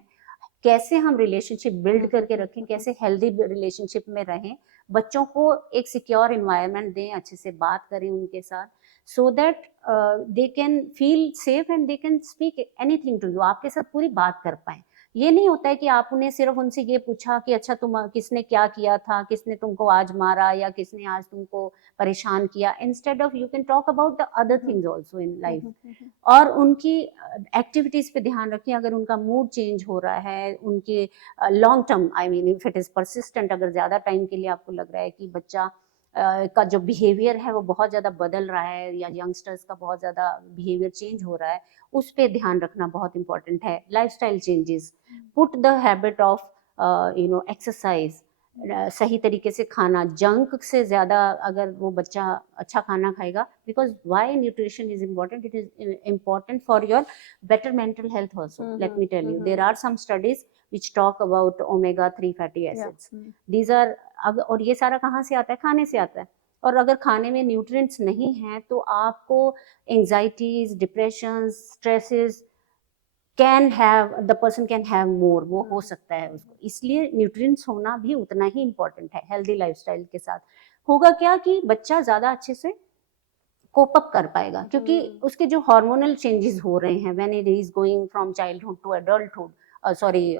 कैसे हम रिलेशनशिप बिल्ड करके रखें, कैसे हेल्दी रिलेशनशिप में रहें, बच्चों को एक सिक्योर इन्वायरमेंट दें, अच्छे से बात करें उनके साथ, so that they can feel safe and they can speak anything to you, आपके साथ पूरी बात कर पाए। ये नहीं होता है कि आपने सिर्फ उनसे ये पूछा कि अच्छा तुम किसने क्या किया था, किसने तुमको आज मारा, या किसने आज तुमको परेशान किया, instead of you can talk about the other things also in life. और उनकी एक्टिविटीज पे ध्यान रखें, अगर उनका मूड चेंज हो रहा है, उनके long term, I mean if it is persistent, अगर ज्यादा टाइम के लिए आपको लग रहा है कि बच्चा का जो बिहेवियर है वो बहुत ज़्यादा बदल रहा है, या यंगस्टर्स का बहुत ज़्यादा बिहेवियर चेंज हो रहा है, उस पर ध्यान रखना बहुत इंपॉर्टेंट है। Lifestyle changes, put the habit of exercise, सही तरीके से खाना, जंक से ज़्यादा अगर वो बच्चा अच्छा खाना खाएगा, because why nutrition is important, it is important for your better mental health also. Let me tell you, there are some studies which talk about omega-3 fatty acids. These are, और ये सारा कहाँ से आता है? खाने से आता है। और अगर खाने में न्यूट्रिएंट्स नहीं हैं तो आपको anxieties, depression, stresses can have, the person can have more, वो हो सकता है उसको। इसलिए न्यूट्रिएंट्स होना भी उतना ही इम्पोर्टेंट है। हेल्दी लाइफस्टाइल के साथ होगा क्या कि बच्चा ज़्यादा अच्छे से कोप अप कर पाएगा, क्योंकि उसके जो हार्मोनल चेंजेस हो रहे हैं when it is going from childhood to adulthood, sorry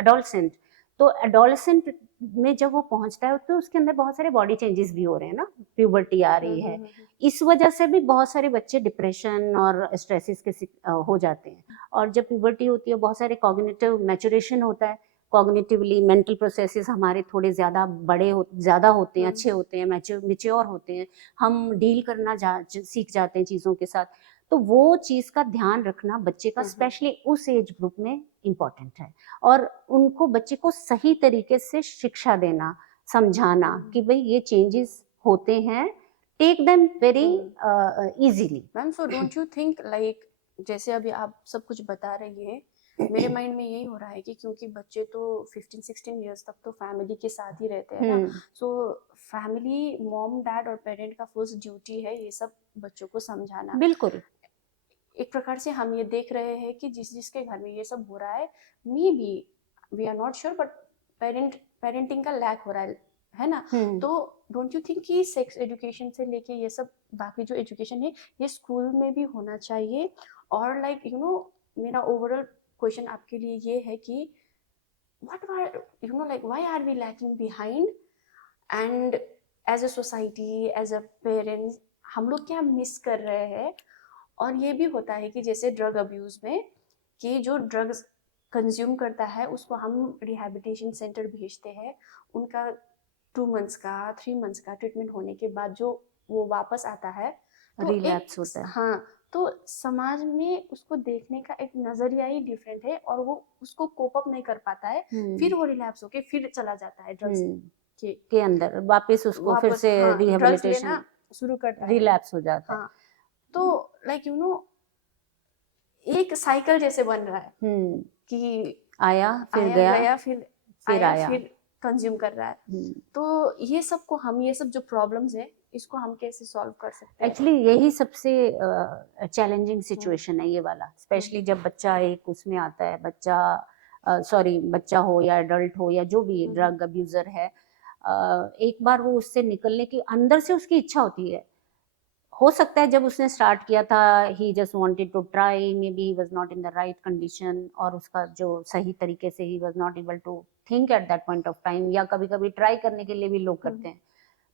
adolescent, तो एडोलसेंट में जब वो पहुंचता है तो उसके अंदर बहुत सारे बॉडी चेंजेस भी हो रहे हैं ना, प्यूबर्टी आ रही है, इस वजह से भी बहुत सारे बच्चे डिप्रेशन और स्ट्रेसेस के हो जाते हैं। और जब प्यूबर्टी होती है बहुत सारे कॉग्निटिव मैचुरेशन होता है, कॉग्निटिवली मेंटल प्रोसेसेस हमारे थोड़े ज़्यादा होते हैं, अच्छे होते हैं, मैच्योर होते हैं, हम डील करना सीख जाते हैं चीज़ों के साथ। तो वो चीज़ का ध्यान रखना बच्चे का स्पेशली उस एज ग्रुप में इम्पॉर्टेंट है, और उनको बच्चे को सही तरीके से शिक्षा देना, समझाना कि भाई ये चेंजेस होते हैं, take them very easily. Ma'am, so don't you think like जैसे अभी आप सब कुछ बता रही है, मेरे माइंड में यही हो रहा है कि क्योंकि बच्चे तो 15-16 इयर्स तक तो फैमिली के साथ ही रहते हैं ना, सो फैमिली, मॉम डैड और पेरेंट का फर्स्ट ड्यूटी है ये सब बच्चों को समझाना। बिल्कुल। एक प्रकार से हम ये देख रहे हैं कि जिसके घर में ये सब हो रहा है, maybe we are not sure, but parenting का लैक हो रहा है ना। तो डोंट यू थिंक कि सेक्स एजुकेशन से लेके ये सब बाकी जो एजुकेशन है ये स्कूल में भी होना चाहिए? और लाइक यू नो, मेरा ओवरऑल क्वेश्चन आपके लिए ये है कि what are you know like why are we lacking behind, and as a society, as a parents, हम लोग क्या मिस कर रहे हैं? और ये भी होता है कि जैसे ड्रग अब्यूज में कि जो ड्रग्स कंज्यूम करता है उसको हम रिहैबिलिटेशन सेंटर भेजते हैं, उनका 2 मंथ्स का 3 मंथ्स का ट्रीटमेंट होने के बाद जो वो वापस आता है तो रिलैप्स होता है। हाँ, तो समाज में उसको देखने का एक नजरिया ही डिफरेंट है और वो उसको कोप अप नहीं कर पाता है, फिर वो रिलैप्स होके फिर चला जाता है ड्रग्स के अंदर, वापस उसको फिर से रिहैबिलिटेशन शुरू करता है, रिलैप्स हो जाता है। हाँ। तो लाइक यू नो एक साइकिल जैसे बन रहा है कि आया फिर गया फिर आया फिर कंज्यूम कर रहा है। तो ये सब को हम, ये सब जो प्रॉब्लम्स है इसको हम कैसे सॉल्व कर सकते हैं? एक्चुअली यही सबसे चैलेंजिंग सिचुएशन है ये वाला, स्पेशली जब बच्चा एक उसमें आता है, बच्चा हो या एडल्ट हो या जो भी ड्रग अब्यूजर है, एक बार वो उससे निकलने की अंदर से उसकी इच्छा होती है। हो सकता है जब उसने स्टार्ट किया था he just wanted to try, maybe he was not in the right condition, और उसका जो सही तरीके से he was not able to think at that point of time, या कभी कभी ट्राई करने के लिए भी लोग करते हैं।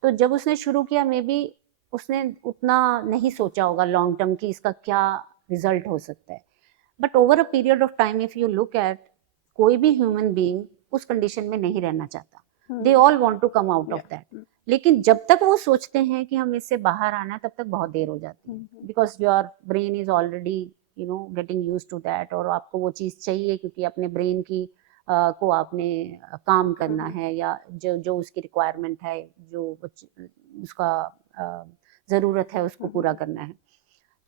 तो जब उसने शुरू किया मे बी उसने उतना नहीं सोचा होगा लॉन्ग टर्म कि इसका क्या रिजल्ट हो सकता है, but over a period of time if you look eight, कोई भी ह्यूमन बीइंग उस कंडीशन में नहीं रहना चाहता, they all want to come out of that. लेकिन जब तक वो सोचते हैं कि हम इससे बाहर आना है तब तक बहुत देर हो जाती है, because your brain is already getting used to that, और आपको वो चीज़ चाहिए क्योंकि अपने ब्रेन की को आपने काम करना है, या जो उसकी रिक्वायरमेंट है, जो उसका ज़रूरत है उसको पूरा करना है।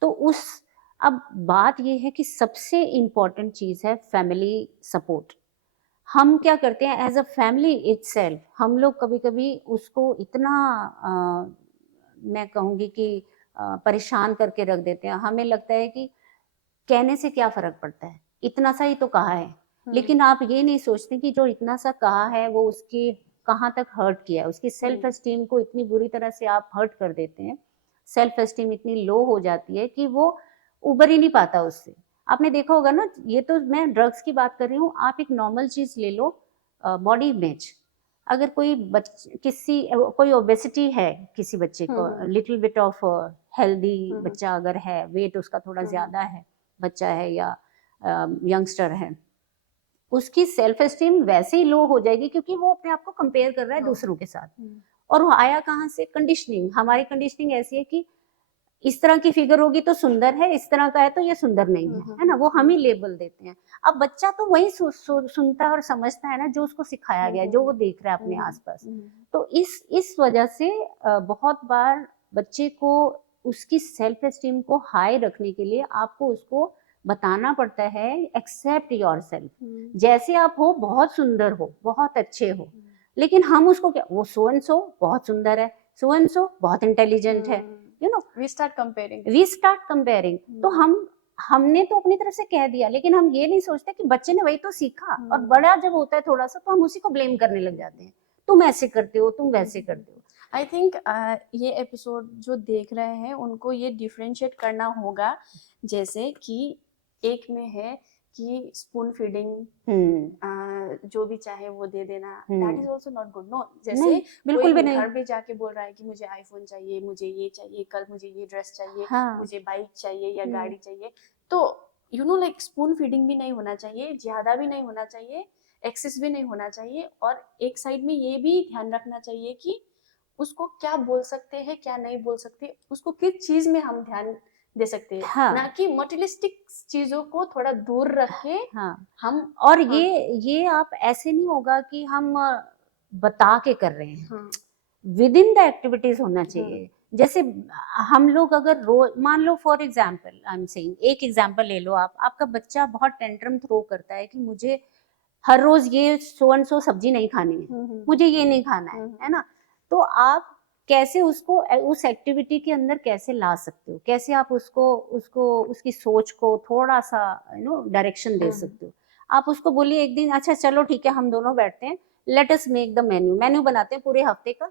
तो अब बात ये है कि सबसे इम्पॉर्टेंट चीज़ है फैमिली सपोर्ट। हम क्या करते हैं एज अ फैमिली इटसेल्फ, हम लोग कभी कभी उसको इतना मैं कहूँगी कि परेशान करके रख देते हैं। हमें लगता है कि कहने से क्या फर्क पड़ता है, इतना सा ही तो कहा है, लेकिन आप ये नहीं सोचते कि जो इतना सा कहा है वो उसकी कहाँ तक हर्ट किया है, उसकी सेल्फ एस्टीम को इतनी बुरी तरह से आप हर्ट कर देते हैं, सेल्फ एस्टीम इतनी लो हो जाती है कि वो उबर ही नहीं पाता उससे। आपने देखा होगा ना, ये तो मैं ड्रग्स की बात कर रही हूँ, आप एक नॉर्मल चीज ले लो, बॉडी इमेज, अगर कोई ओबेसिटी है किसी बच्चे को, लिटिल बिट ऑफ हेल्दी बच्चा अगर है, वेट उसका थोड़ा ज्यादा है, बच्चा है या यंगस्टर है, उसकी सेल्फ एस्टीम वैसे ही लो हो जाएगी क्योंकि वो अपने आप को कंपेयर कर रहा है दूसरों के साथ। और वो आया कहाँ से? कंडीशनिंग। हमारी कंडीशनिंग ऐसी है कि इस तरह की फिगर होगी तो सुंदर है, इस तरह का है तो ये सुंदर नहीं है ना, वो हम ही लेबल देते हैं। अब बच्चा तो वही सुनता है और समझता है ना जो उसको सिखाया गया है, जो वो देख रहा है अपने आसपास। तो इस वजह से बहुत बार बच्चे को उसकी सेल्फ एस्टीम को हाई रखने के लिए आपको उसको बताना पड़ता है एक्सेप्ट योरसेल्फ, जैसे आप हो, बहुत सुंदर हो, बहुत अच्छे हो। लेकिन हम उसको क्या, वो सो एंड सो बहुत सुंदर है, सो एंड सो बहुत इंटेलिजेंट है, we start comparing। तो हमने तो अपनी तरफ से कह दिया, लेकिन हम ये नहीं सोचते कि बच्चे ने वही तो सीखा, और बड़ा जब होता है थोड़ा सा तो हम उसी को ब्लेम करने लग जाते हैं, तुम ऐसे करते हो, तुम वैसे करते हो। आई थिंक ये एपिसोड जो देख रहे हैं उनको ये डिफरेंशिएट करना होगा, जैसे कि एक में है कि स्पून फीडिंग जो भी चाहे वो दे देना, that is also not good, no. जैसे नहीं, बिल्कुल कोई भी नहीं। घर पे जाके बोल रहा है कि मुझे आईफोन चाहिए, मुझे ये चाहिए, कल मुझे ये ड्रेस चाहिए, हाँ। मुझे बाइक चाहिए या हम्म। गाड़ी चाहिए, तो you know like spoon feeding भी नहीं होना चाहिए, ज्यादा भी नहीं होना चाहिए, एक्सेस भी नहीं होना चाहिए। और एक साइड में ये भी ध्यान रखना चाहिए कि उसको क्या बोल सकते हैं, क्या नहीं बोल सकते, उसको किस चीज में हम ध्यान दे सकते हैं, हाँ। ना कि मटेरियलिस्टिक चीजों को थोड़ा दूर रख के हाँ। हम। और हाँ, ये आप ऐसे नहीं होगा कि हम बता के कर रहे हैं, हाँ, विद इन द एक्टिविटीज होना चाहिए। जैसे हम लोग अगर रोज मान लो, for example I am saying, एक एग्जाम्पल ले लो आप, आपका बच्चा बहुत टेंट्रम थ्रो करता है कि मुझे हर रोज ये सो एंड सो सब्जी नहीं खानी है, मुझे ये नहीं खाना है ना, तो आप कैसे उसको उस एक्टिविटी के अंदर कैसे ला सकते हो, कैसे आप उसको उसको उसकी सोच को थोड़ा सा डायरेक्शन दे सकते हो। आप उसको बोलिए एक दिन, अच्छा चलो ठीक है, हम दोनों बैठते हैं, let us make the menu बनाते हैं पूरे हफ्ते का,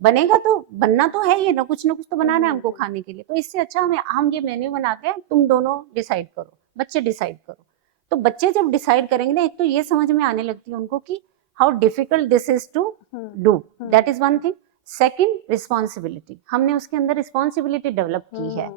बनेगा तो बनना तो है, ये ना कुछ तो बनाना है हमको खाने के लिए, तो इससे अच्छा हम ये मेन्यू बनाते हैं, तुम दोनों डिसाइड करो, बच्चे डिसाइड करो। तो बच्चे जब डिसाइड करेंगे ना, एक तो ये समझ में आने लगती है उनको कि how difficult this is to do, that is one thing. Second, responsibility, हमने उसके अंदर रिस्पॉन्सिबिलिटी डेवलप की है।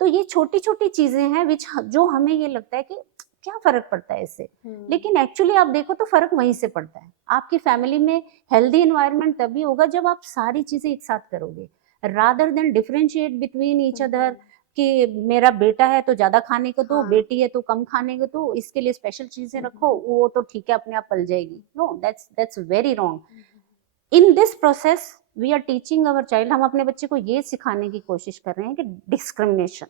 तो ये छोटी छोटी चीजें हैं विच जो हमें ये लगता है कि क्या फर्क पड़ता है इससे, लेकिन एक्चुअली आप देखो तो फर्क वहीं से पड़ता है। आपकी फैमिली में हेल्दी एनवायरनमेंट तभी होगा जब आप सारी चीजें एक साथ करोगे, rather than differentiate between each other, कि मेरा बेटा है तो ज्यादा खाने को दो, बेटी है तो कम खाने को दो, इसके लिए स्पेशल चीजें रखो, वो तो ठीक है अपने आप पल जाएगी। No, that's very wrong. In this process we are teaching our child, हम अपने बच्चे को ये सिखाने की कोशिश कर रहे हैं कि discrimination,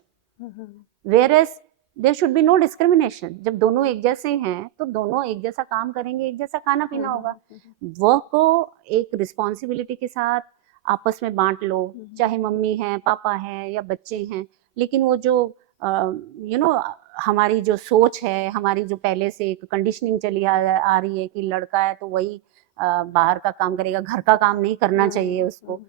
whereas there should be no discrimination. जब दोनों एक जैसे हैं तो दोनों एक जैसा काम करेंगे, एक जैसा खाना पीना होगा। वर्क को एक रिस्पॉन्सिबिलिटी के साथ आपस में बांट लो, चाहे मम्मी है, पापा है या बच्चे हैं, लेकिन वो जो हमारी जो सोच है, हमारी जो पहले से एक कंडीशनिंग चली आ रही है कि लड़का है तो वही बाहर का काम करेगा, घर का काम नहीं करना चाहिए उसको,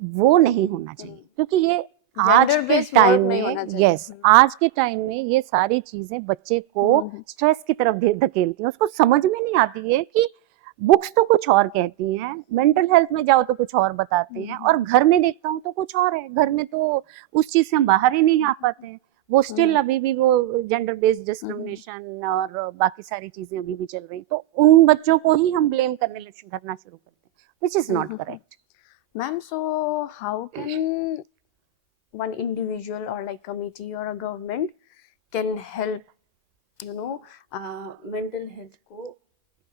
वो नहीं होना चाहिए। क्योंकि ये आज के टाइम में, यस, आज के टाइम में ये सारी चीजें बच्चे को स्ट्रेस की तरफ धकेलती हैं, उसको समझ में नहीं आती है कि बुक्स तो कुछ और कहती हैं, मेंटल हेल्थ में जाओ तो कुछ और बताते हैं, और घर में देखता हूँ तो कुछ और है, घर में तो उस चीज से हम बाहर ही नहीं आ पाते हैं। वो स्टिल अभी भी वो जेंडर बेस्ड डिस्क्रिमिनेशन और बाकी सारी चीजें अभी भी चल रही, तो उन बच्चों को ही हम ब्लेम करना शुरू करते हैं, which is not correct. Ma'am, so how can one individual or like committee or a government can help, mental health को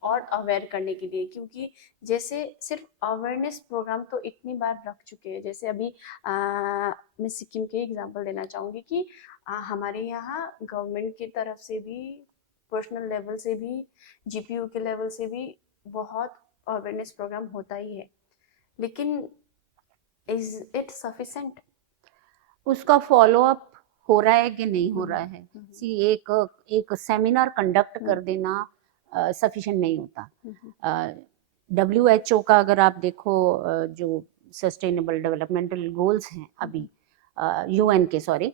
और अवेयर करने के लिए? क्योंकि जैसे सिर्फ अवेयरनेस प्रोग्राम तो इतनी बार रख चुके हैं, जैसे अभी मैं सिक्किम के एग्जांपल देना चाहूँगी कि हमारे यहाँ गवर्नमेंट की तरफ से भी, पर्सनल लेवल से भी, जीपीयू के लेवल से भी बहुत अवेयरनेस प्रोग्राम होता ही है, लेकिन इज इट सफिशिएंट? उसका फॉलो अप हो रहा है कि नहीं हो रहा है? सी एक सेमिनार कंडक्ट कर देना सफिशिएंट नहीं होता। WHO का अगर आप देखो, जो सस्टेनेबल डेवलपमेंटल गोल्स हैं अभी, UN के, सॉरी,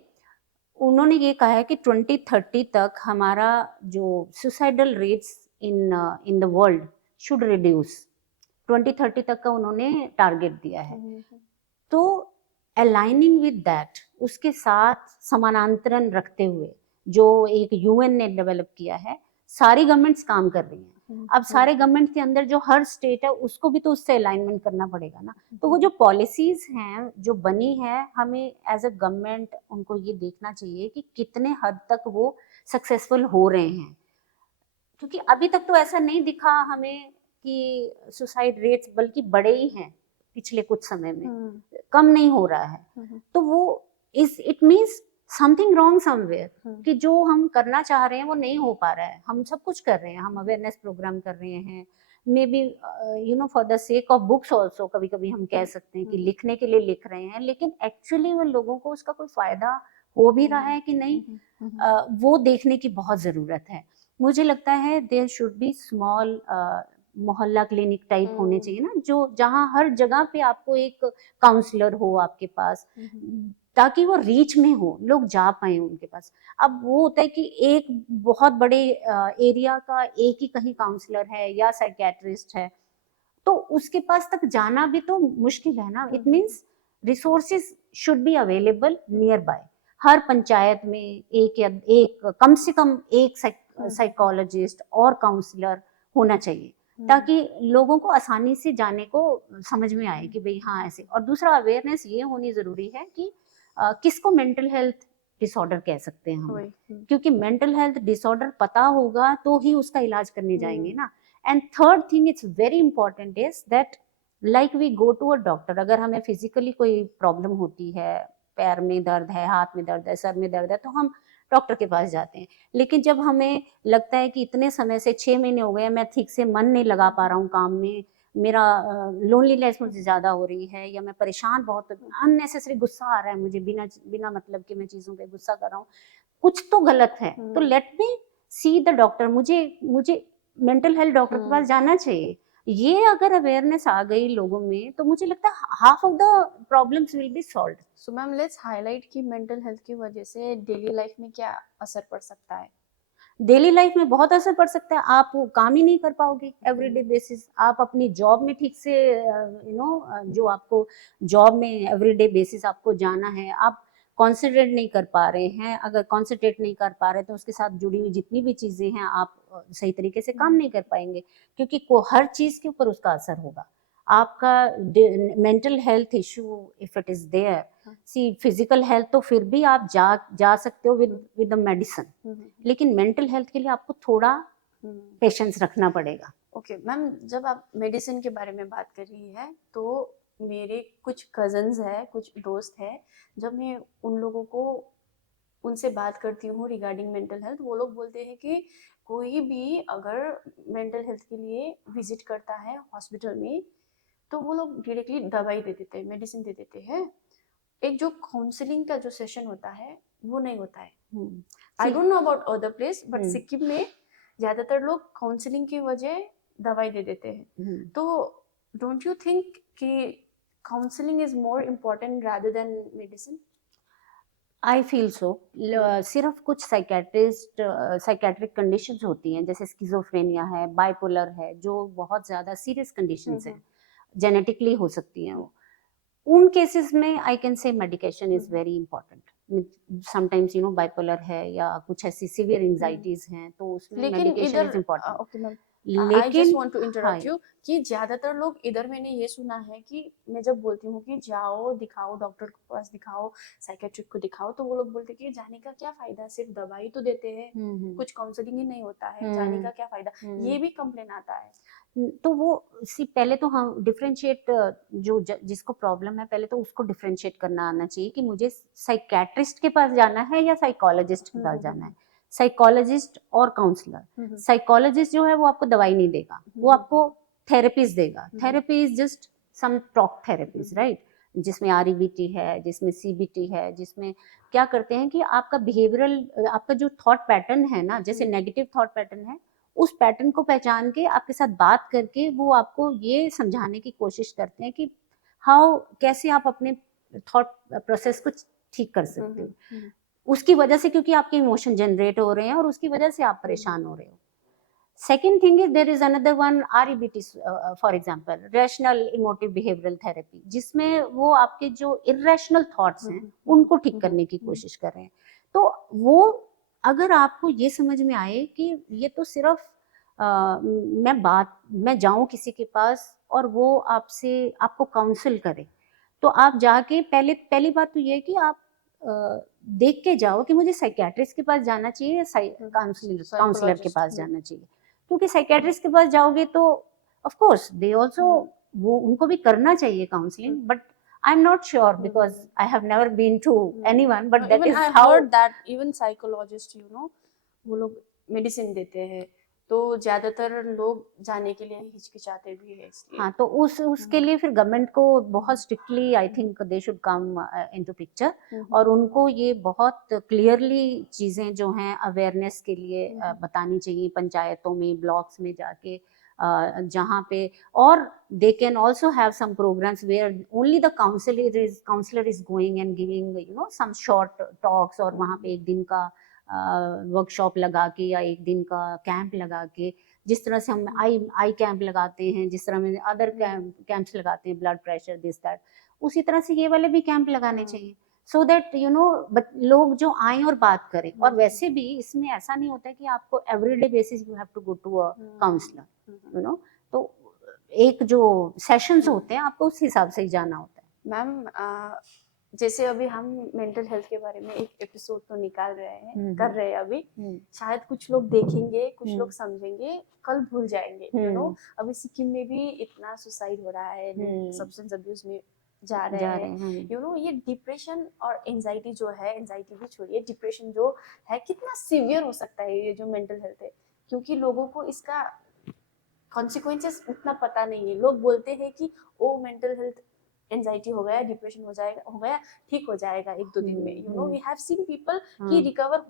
उन्होंने ये कहा है कि 2030 तक हमारा जो suicidal rates in the world should reduce, 2030 तक का उन्होंने टारगेट दिया है। तो अलाइनिंग विद दैट, उसके साथ समानांतरण रखते हुए जो एक UN ने डेवलप किया है, सारी गवर्नमेंट्स काम कर रही हैं। अब सारे गवर्नमेंट के अंदर जो हर स्टेट है उसको भी तो उससे अलाइनमेंट करना पड़ेगा ना। तो वो जो पॉलिसीज हैं जो बनी है, हमें एज अ गवर्नमेंट उनको ये देखना चाहिए कि कितने हद तक वो सक्सेसफुल हो रहे हैं, क्योंकि अभी तक तो ऐसा नहीं दिखा हमें कि सुसाइड रेट्स बल्कि बड़े ही हैं पिछले कुछ समय में, कम नहीं हो रहा है। तो वो it means something wrong somewhere, कि जो हम करना चाह रहे हैं वो नहीं हो पा रहा है। हम सब कुछ कर रहे हैं, हम अवेयरनेस प्रोग्राम कर रहे हैं, may be for the sake of books also, कभी कभी हम कह सकते हैं कि लिखने के लिए लिख रहे हैं, लेकिन एक्चुअली वो लोगों को उसका कोई फायदा हो भी रहा है कि नहीं, वो देखने की बहुत जरूरत है। मुझे लगता है देयर शुड बी स्मॉल मोहल्ला क्लिनिक टाइप होने चाहिए ना, जो जहाँ हर जगह पे आपको एक काउंसलर हो आपके पास, ताकि वो रीच में हो, लोग जा पाए उनके पास। अब वो होता है कि एक बहुत बड़े एरिया का एक ही कहीं काउंसलर है या साइकेट्रिस्ट है, तो उसके पास तक जाना भी तो मुश्किल है ना। It means resources should be available nearby. हर पंचायत में एक कम से कम एक साइकोलॉजिस्ट और काउंसलर होना चाहिए, ताकि लोगों को आसानी से जाने को समझ में आए कि भाई हाँ ऐसे। और दूसरा अवेयरनेस ये होनी जरूरी है कि किसको मेंटल हेल्थ डिसऑर्डर कह सकते हैं हम, क्योंकि मेंटल हेल्थ डिसऑर्डर पता होगा तो ही उसका इलाज करने जाएंगे ना। And third thing it's very important is that like we go to a doctor, अगर हमें फिजिकली कोई प्रॉब्लम होती है, पैर में दर्द है, हाथ में दर्द है, सर में दर्द है, तो हम डॉक्टर के पास जाते हैं। लेकिन जब हमें लगता है कि इतने समय से 6 महीने हो गए मैं ठीक से मन नहीं लगा पा रहा हूँ काम में, मेरा लोनलीनेस मुझे ज्यादा हो रही है, या मैं परेशान, बहुत अननेसेसरी गुस्सा आ रहा है मुझे, बिना बिना मतलब के मैं चीजों पे गुस्सा कर रहा हूँ, कुछ तो गलत है, तो let me see the doctor, मुझे मुझे मेंटल हेल्थ डॉक्टर के पास जाना चाहिए। ये अगर अवेयरनेस आ गई लोगों में तो मुझे लगता है half of the problems will be solved. So ma'am let's highlight कि मेंटल हेल्थ की वजह से डेली लाइफ में क्या असर पड़ सकता है। डेली लाइफ में बहुत असर पड़ सकता है, आप काम ही नहीं कर पाओगे एवरीडे बेसिस, आप अपनी जॉब में ठीक से जो आपको जॉब में एवरीडे बेसिस आपको जाना है, आप कॉन्सेंट्रेट नहीं कर पा रहे हैं। अगर कॉन्सेंट्रेट नहीं कर पा रहे तो उसके साथ जुड़ी हुई जितनी भी चीजें हैं आप सही तरीके से काम नहीं कर पाएंगे, क्योंकि हर चीज के ऊपर उसका असर होगा। आपका mental health issue if it is there, see physical health तो फिर भी आप जा सकते हो विद द मेडिसिन, लेकिन मेंटल हेल्थ के लिए आपको थोड़ा पेशेंस रखना पड़ेगा। ओके मैम, जब आप मेडिसिन के बारे में बात कर रही है तो मेरे कुछ कजन्स हैं, कुछ दोस्त हैं, जब मैं उन लोगों को उनसे बात करती हूँ रिगार्डिंग मेंटल हेल्थ, वो लोग बोलते हैं कि कोई भी अगर मेंटल हेल्थ के लिए विजिट करता है हॉस्पिटल में तो वो लोग डायरेक्टली दवाई दे देते हैं, मेडिसिन दे देते हैं। एक जो काउंसलिंग का जो सेशन होता है वो नहीं होता है। I don't know about other place, but Sikkim में ज्यादातर लोग काउंसलिंग की वजह दवाई दे देते हैं। तो डोंट यू थिंक कि counselling is more important rather than medicine? I feel so. सिर्फ कुछ साइकेट्रिक कंडीशंस होती हैं, जैसे स्किज़ोफ्रेनिया है, बाइपोलर है, जो बहुत ज़्यादा सीरियस कंडीशंस हैं, जेनेटिकली हो सकती हैं वो। उन केसेस में I can say medication is very important. Sometimes bipolar है या कुछ ऐसी सीवियर एंजाइटीज हैं, तो उसमें medication is important. Okay ma'am, I just लेकिन वांट टू इंटरप्ट यू कि ज्यादातर लोग इधर, मैंने ये सुना है कि मैं जब बोलती हूँ कि जाओ दिखाओ, डॉक्टर के पास दिखाओ, साइकेट्रिक को दिखाओ, तो वो लोग बोलते हैं कि जाने का क्या फायदा, सिर्फ दवाई तो देते हैं, कुछ काउंसलिंग ही नहीं होता है, जाने का क्या फायदा, ये भी कंप्लेन आता है। तो वो पहले तो हम डिफरेंशिएट, जिसको प्रॉब्लम है पहले तो उसको डिफरेंशिएट करना आना चाहिए कि मुझे साइकेट्रिस्ट के पास जाना है या साइकोलॉजिस्ट के पास जाना है। साइकोलॉजिस्ट और काउंसलर, साइकोलॉजिस्ट जो है वो आपको दवाई नहीं देगा, वो आपको थेरेपीज देगा। Therapy is just some talk therapies, right, जिसमें REBT है, जिसमें CBT है, जिसमें क्या करते हैं कि आपका बिहेवियरल, आपका जो थॉट पैटर्न है ना, जैसे नेगेटिव थॉट पैटर्न है, उस पैटर्न को पहचान के आपके साथ बात करके वो आपको ये समझाने की कोशिश करते हैं कि हाउ, कैसे आप अपने थॉट प्रोसेस को ठीक कर सकते हो उसकी वजह से, क्योंकि आपके इमोशन जनरेट हो रहे हैं और उसकी वजह से आप परेशान हो रहे हो। Second thing is there is another one, REBT for example, rational emotive behavioural therapy, जिसमें वो आपके जो इरेशनल थॉट्स हैं उनको ठीक करने की कोशिश कर रहे हैं। तो वो, अगर आपको ये समझ में आए कि ये तो सिर्फ मैं जाऊं किसी के पास और वो आपको काउंसिल करे, तो आप जाके पहली बात तो ये है कि आप देख के जाओ कि मुझे साइकेट्रिस्ट के पास जाना चाहिए या काउंसलर के पास जाना चाहिए। क्योंकि साइकेट्रिस्ट के पास जाओगे तो ऑफ कोर्स दे आल्सो, वो उनको भी करना चाहिए counselling, but I'm not sure because I have never been to anyone, but that is I how heard that even psychologist, वो लोग मेडिसिन देते हैं, तो ज्यादातर लोग जाने के लिए हिचकिचाते भी है इसलिए। हाँ, तो उसके लिए फिर गवर्नमेंट को बहुत strictly, I think they should come into picture, और उनको ये बहुत क्लियरली चीजें जो हैं अवेयरनेस के लिए बतानी चाहिए, पंचायतों में, ब्लॉक्स में जाके जहाँ पे, और they can also have some programmes where only the counsellor is going and giving some short talks, और वहाँ पे एक दिन का वर्कशॉप लगा के या एक दिन का कैंप लगा के, जिस तरह से हम आई कैंप लगाते हैं, जिस तरह में अदर कैंप्स लगाते हैं, ब्लड प्रेशर दिस दैट, उसी तरह से ये वाले भी कैंप लगाने चाहिए, सो दैट लोग जो आए और बात करें। और वैसे भी इसमें ऐसा नहीं होता है कि आपको everyday basis you have to go to a counsellor, तो एक जो सेशंस होते हैं आपको उस हिसाब से ही जाना होता है। मैम जैसे अभी हम मेंटल हेल्थ के बारे में एक एपिसोड तो निकाल रहे हैं, कर रहे हैं अभी, शायद कुछ लोग देखेंगे, कुछ लोग समझेंगे, कल भूल जाएंगे। अभी सिक्किम में भी इतना सुसाइड हो रहा है, सब्सटेंस अब्यूज में जा रहे हैं। ये डिप्रेशन और एंजाइटी जो है, एंजाइटी भी छोड़िए, डिप्रेशन जो है कितना सीवियर हो सकता है ये जो मेंटल हेल्थ है, क्योंकि लोगों को इसका कॉन्सिक्वेंसेस उतना पता नहीं है। लोग बोलते हैं कि ओ मेंटल हेल्थ एंजाइटी हो गया, डिप्रेशन हो गया, ठीक हो जाएगा एक दो दिन में। वी हैव सीन पीपल की रिकवर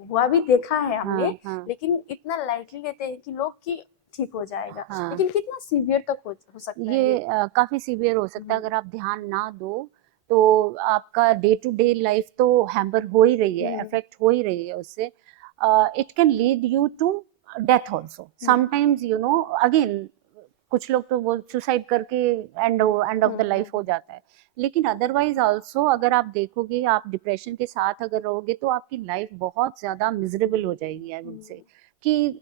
हुआ भी देखा है हमने, लेकिन इतना लाइटली लेते हैं कि लोग की ठीक हो जाएगा, लेकिन कितना सीवियर तक हो सकता है ये काफी सीवियर हो सकता है अगर आप ध्यान ना दो, तो आपका डे टू डे लाइफ तो हैम्पर हो ही रही है, अफेक्ट हो ही रही है उससे। It can lead you to death also sometimes, again कुछ लोग तो वो सुसाइड करके एंड ऑफ द लाइफ हो जाता है, लेकिन अदरवाइज आल्सो अगर आप देखोगे, आप डिप्रेशन के साथ अगर रहोगे तो आपकी लाइफ बहुत ज्यादा मिजरेबल हो जाएगी। आई वुड से कि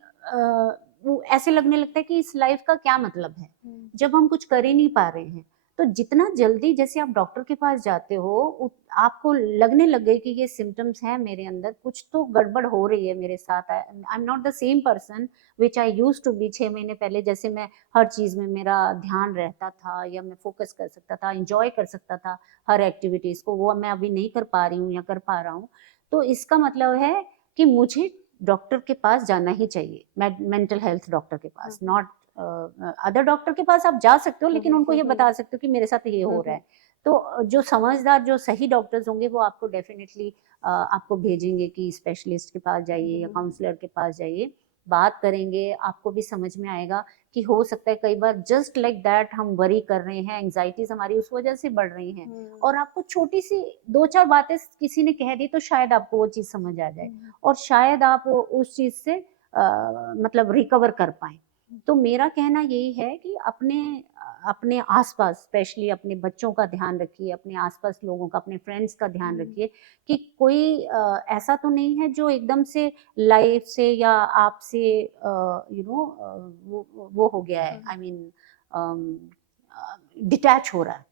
वो ऐसे लगने लगता है कि इस लाइफ का क्या मतलब है जब हम कुछ कर ही नहीं पा रहे हैं। तो जितना जल्दी जैसे आप डॉक्टर के पास जाते हो, आपको लगने लग गए कि ये सिम्टम्स हैं मेरे अंदर, कुछ तो गड़बड़ हो रही है मेरे साथ, I am not the same person which I use to be. 6 महीने पहले जैसे मैं हर चीज में मेरा ध्यान रहता था, या मैं फोकस कर सकता था, इंजॉय कर सकता था हर एक्टिविटीज को, वो मैं अभी नहीं कर पा रही हूँ या कर पा रहा हूँ। तो इसका मतलब है कि मुझे डॉक्टर के पास जाना ही चाहिए, मेंटल हेल्थ डॉक्टर के पास, नॉट अदर डॉक्टर के पास आप जा सकते हो, लेकिन उनको ये बता सकते हो कि मेरे साथ ये हो रहा है। तो जो समझदार, जो सही डॉक्टर्स होंगे वो आपको डेफिनेटली आपको भेजेंगे कि स्पेशलिस्ट के पास जाइए या काउंसलर के पास जाइए, बात करेंगे, आपको भी समझ में आएगा कि हो सकता है कई बार जस्ट लाइक दैट हम वरी कर रहे हैं, एंजाइटीज हमारी उस वजह से बढ़ रही हैं, और आपको छोटी सी 2-4 बातें किसी ने कह दी तो शायद आपको वो चीज समझ आ जाए, और शायद आप उस चीज से मतलब रिकवर कर पाए। तो मेरा कहना यही है कि अपने आसपास, स्पेशली अपने बच्चों का ध्यान रखिए, अपने आसपास लोगों का, अपने फ्रेंड्स का ध्यान रखिए कि कोई ऐसा तो नहीं है जो एकदम से लाइफ से या आपसे वो हो गया है, आई मीन डिटैच हो रहा है।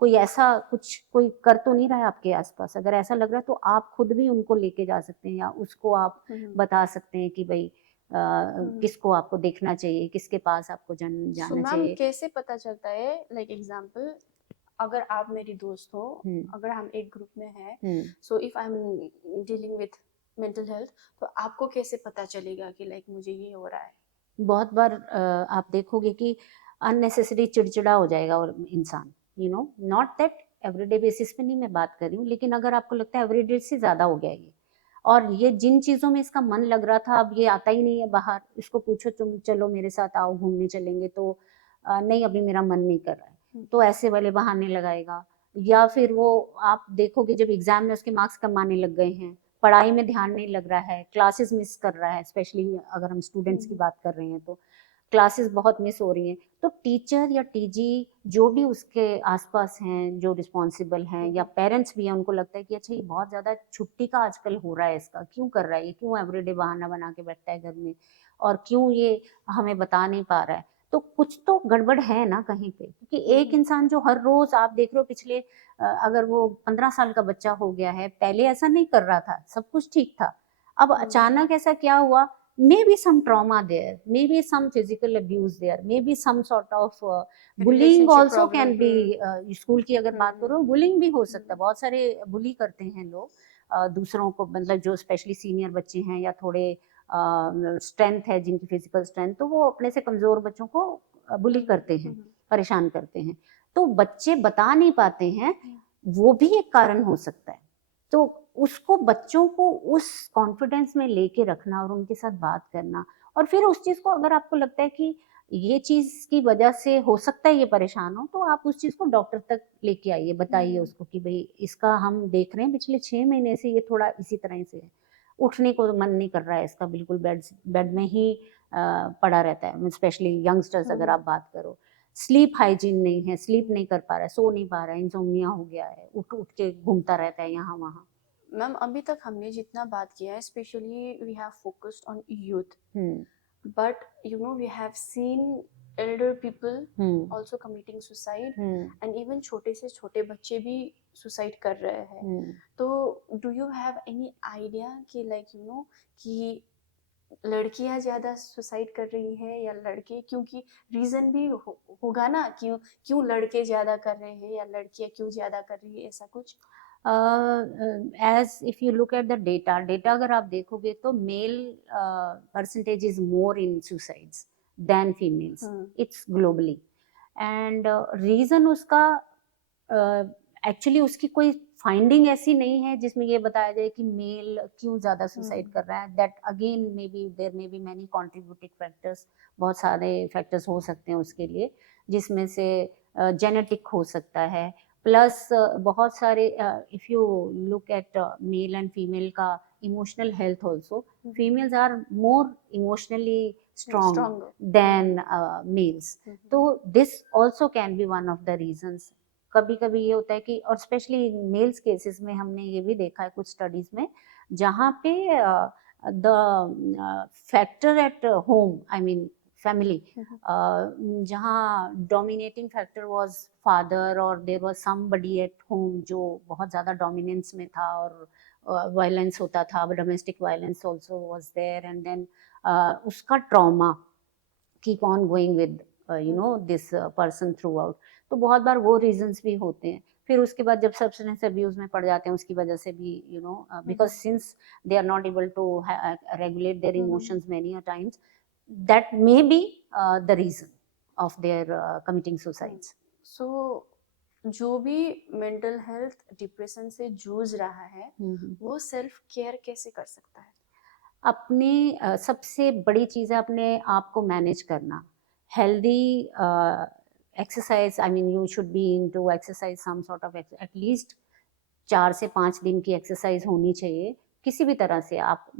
कोई ऐसा कुछ कोई कर तो नहीं रहा है आपके आसपास। अगर ऐसा लग रहा है तो आप खुद भी उनको लेके जा सकते हैं, या उसको आप बता सकते हैं कि भाई किसको आपको देखना चाहिए, किसके पास आपको जाना चाहिए। कैसे पता चलता है, लाइक एग्जांपल, अगर आप मेरी दोस्त हो, अगर हम एक ग्रुप में हैं, so if I am dealing with mental health, तो आपको कैसे पता चलेगा कि लाइक मुझे ये हो रहा है? बहुत बार आप देखोगे कि अननेसेसरी चिड़चिड़ा हो जाएगा और इंसान, नॉट दैट एवरीडे बेसिस पे नहीं मैं बात कर रही हूँ, लेकिन अगर आपको लगता है एवरीडे से ज्यादा हो गया ये, और ये जिन चीजों में इसका मन लग रहा था अब ये आता ही नहीं है बाहर, इसको पूछो तुम चलो मेरे साथ आओ घूमने चलेंगे, तो नहीं अभी मेरा मन नहीं कर रहा है, तो ऐसे वाले बहाने लगाएगा। या फिर वो आप देखोगे जब एग्जाम में उसके मार्क्स कम आने लग गए हैं, पढ़ाई में ध्यान नहीं लग रहा है, क्लासेस मिस कर रहा है, स्पेशली अगर हम स्टूडेंट्स की बात कर रहे हैं तो क्लासेस बहुत मिस हो रही हैं, तो टीचर या टीजी जो भी उसके आसपास हैं, जो रिस्पॉन्सिबल हैं, या पेरेंट्स भी हैं, उनको लगता है कि अच्छा ये बहुत ज़्यादा छुट्टी का आजकल हो रहा है, इसका क्यों कर रहा है, ये क्यों एवरीडे बहाना बना के बैठता है घर में, और क्यों ये हमें बता नहीं पा रहा है, तो कुछ तो गड़बड़ है ना कहीं पे। क्योंकि एक इंसान जो हर रोज आप देख रहे हो, पिछले अगर वो 15 साल का बच्चा हो गया है, पहले ऐसा नहीं कर रहा था, सब कुछ ठीक था, अब अचानक ऐसा क्या हुआ, maybe some trauma there, maybe some physical abuse there, maybe some sort of bullying also can be, school की अगर बात करो bullying भी हो सकता है, बहुत सारे bully करते हैं लोग दूसरों को, मतलब जो स्पेशली सीनियर बच्चे हैं या थोड़े स्ट्रेंथ है जिनकी फिजिकल स्ट्रेंथ, तो वो अपने से कमजोर बच्चों को बुली करते हैं, परेशान करते हैं, तो बच्चे बता नहीं पाते हैं, वो भी एक कारण हो सकता है। तो उसको, बच्चों को उस कॉन्फिडेंस में लेके रखना और उनके साथ बात करना, और फिर उस चीज को अगर आपको लगता है कि ये चीज की वजह से हो सकता है ये परेशान हो, तो आप उस चीज को डॉक्टर तक लेके आइए, बताइए उसको कि भाई इसका हम देख रहे हैं पिछले 6 महीने से ये थोड़ा इसी तरह से है, उठने को मन नहीं कर रहा है इसका, बिल्कुल बेड में ही पड़ा रहता है, स्पेशली यंगस्टर्स अगर आप बात करो, स्लीप हाइजीन नहीं है, स्लीप नहीं कर पा रहा है, सो नहीं पा रहा है, इंसोम्निया हो गया है, उठ उठ के घूमता रहता है यहाँ वहाँ। मैम अभी तक हमने जितना बात किया है specially we have focused on youth, but you know we have seen elder people also committing suicide and even छोटे से छोटे बच्चे भी सुसाइड कर रहे हैं। तो do you have any idea कि लाइक यू नो कि लड़कियां ज्यादा सुसाइड कर रही है या लड़के, क्योंकि रीजन भी होगा ना, क्यों लड़के ज्यादा कर रहे हैं या लड़कियां क्यों ज्यादा कर रही है, ऐसा कुछ? As if you look at the data अगर आप देखोगे तो male percentage is more in suicides than females, it's globally. And reason उसका एक्चुअली उसकी कोई फाइंडिंग ऐसी नहीं है जिसमें ये बताया जाए कि मेल क्यों ज्यादा सुसाइड कर रहा है। That again may be there may be many contributing factors, बहुत सारे फैक्टर्स हो सकते हैं उसके लिए, जिसमें से जेनेटिक हो सकता है, प्लस बहुत सारे if you look at male and female का emotional health also, females are more emotionally strong than males, तो this also can be one of the reasons. कभी कभी ये होता है कि, और स्पेशली मेल्स केसेस में हमने ये भी देखा है कुछ स्टडीज में, जहाँ पे the factor at home, I mean family, जहाँ डोमिनेटिंग फैक्टर वाज फादर और there was somebody at home जो बहुत ज़्यादा डोमिनेंस में था और वायलेंस होता था, domestic violence also was there, and then उसका trauma keep on going with you know this person throughout. तो बहुत बार वो रीजंस भी होते हैं। फिर उसके बाद जब सब्सटेंस अब्यूज में पड़ जाते हैं उसकी वजह से भी, you know, because since they are not able to regulate their emotions many a times, that may be the reason of their committing suicides. So जो भी मेंटल हेल्थ डिप्रेशन से जूझ रहा है वो सेल्फ केयर कैसे कर सकता है? अपने सबसे बड़ी चीज़ है अपने आप को मैनेज करना, healthy exercise, I mean you should be into exercise, some sort of at least 4 से 5 दिन की एक्सरसाइज होनी चाहिए। किसी भी तरह से आप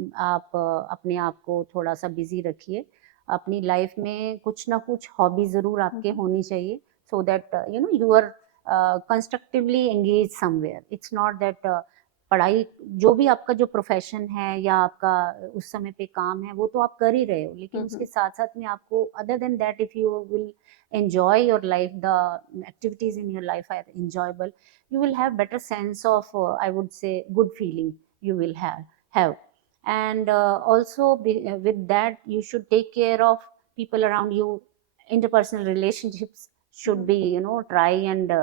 अपने आप को थोड़ा सा बिजी रखिए। अपनी लाइफ में कुछ ना कुछ हॉबी ज़रूर आपके होनी चाहिए, so that you know you are constructively engage somewhere. It's not that पढ़ाई, जो भी आपका जो प्रोफेशन है या आपका उस समय पे काम है वो तो आप कर ही रहे हो, लेकिन उसके साथ साथ में आपको other than that if you will enjoy your life, the activities in your life are enjoyable, you will have better sense of I would say good feeling you will have. And also with that you should take care of people around you. Interpersonal relationships should be, you know, try and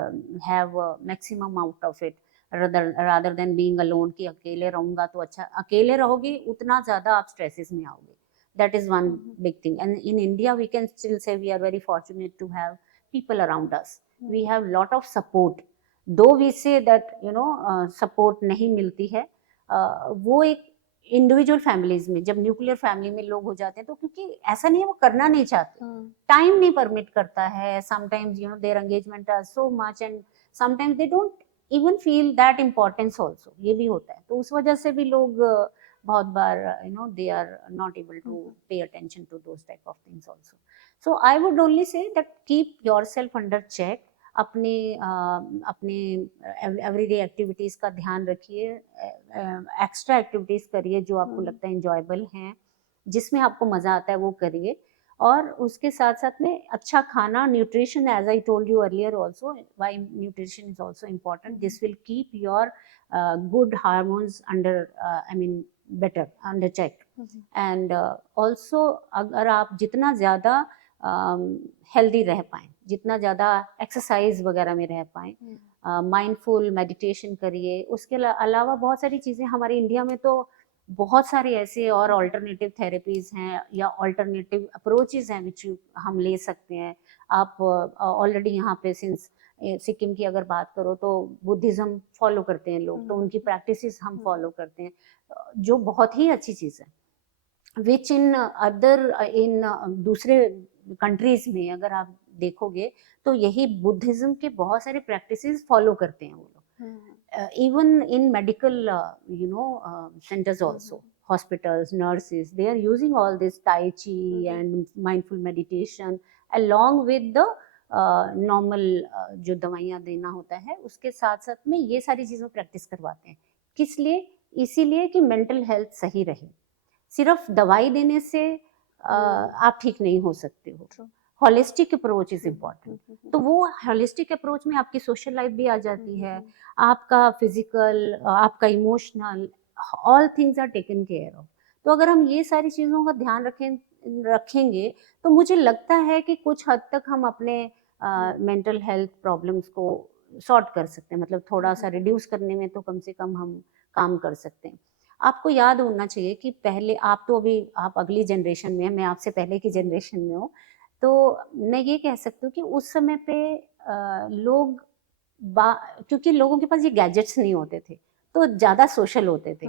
have a maximum out of it, rather than being alone कि अकेले रहूंगा तो अच्छा, अकेले रहोगे उतना ज्यादा आप स्ट्रेसेस में आओगे. That is one big thing. And in India we can still say we are very fortunate to have people around us. We have lot of support, though we say that you know support नहीं मिलती है. वो एक individual families में, जब nuclear family में लोग हो जाते हैं तो, क्योंकि ऐसा नहीं है वो करना नहीं चाहते, टाइम नहीं परमिट करता है, sometimes you know their engagement are so much and sometimes they don't even feel that importance also, ये भी होता है. तो उस वजह से भी लोग बहुत बार you know they are not able to pay attention to those type of things also. So I would only say that keep yourself under check. अपने एवरीडे एक्टिविटीज का ध्यान रखिए, एक्स्ट्रा एक्टिविटीज करिए जो आपको लगता है इंजॉयबल हैं, जिसमें आपको मजा आता है वो करिए. और उसके साथ साथ में अच्छा खाना, nutrition, as I told you earlier also, why nutrition is also important. This will keep your good hormones under I mean better under check. And also अगर आप जितना ज़्यादा हेल्दी रह पाएँ, जितना ज़्यादा एक्सरसाइज वगैरह में रह पाएँ, माइंडफुल मेडिटेशन करिए. उसके अलावा बहुत सारी चीज़ें हमारे इंडिया में तो बहुत सारे ऐसे और ऑल्टरनेटिव थेरेपीज हैं या ऑल्टरनेटिव अप्रोचेज हैं विच हम ले सकते हैं. आप ऑलरेडी यहाँ पे सिंस सिक्किम की अगर बात करो तो बुद्धिज्म फॉलो करते हैं लोग, तो उनकी प्रैक्टिसेस हम फॉलो करते हैं, जो बहुत ही अच्छी चीज़ है. विच इन अदर इन दूसरे कंट्रीज में अगर आप देखोगे तो यही बुद्धिज्म के बहुत सारे प्रैक्टिसेस फॉलो करते हैं वो लोग. Even in medical centers also, hospitals, nurses, they are using all this tai chi and mindful meditation along with the normal जो दवाइयाँ देना होता है उसके साथ साथ में ये सारी चीज़ों प्रैक्टिस करवाते हैं. किस लिए? इसीलिए कि मेंटल हेल्थ सही रहे. सिर्फ दवाई देने से आप ठीक नहीं हो सकते हो. Holistic approach is important. तो वो होलिस्टिक अप्रोच में आपकी सोशल लाइफ भी आ जाती है, आपका फिजिकल, आपका emotional, all things are taken care of. तो अगर हम ये सारी चीज़ों का ध्यान रखेंगे तो मुझे लगता है कि कुछ हद तक हम अपने मेंटल हेल्थ प्रॉब्लम्स को सॉर्ट कर सकते हैं. मतलब थोड़ा सा रिड्यूस करने में तो कम से कम हम काम कर सकते हैं. आपको याद होना चाहिए कि पहले, आप तो अभी आप अगली जनरेशन में हैं, मैं आपसे पहले की जनरेशन में हूँ, तो मैं ये कह सकती हूँ कि उस समय पे लोग क्योंकि लोगों के पास ये गैजेट्स नहीं होते थे तो ज़्यादा सोशल होते थे.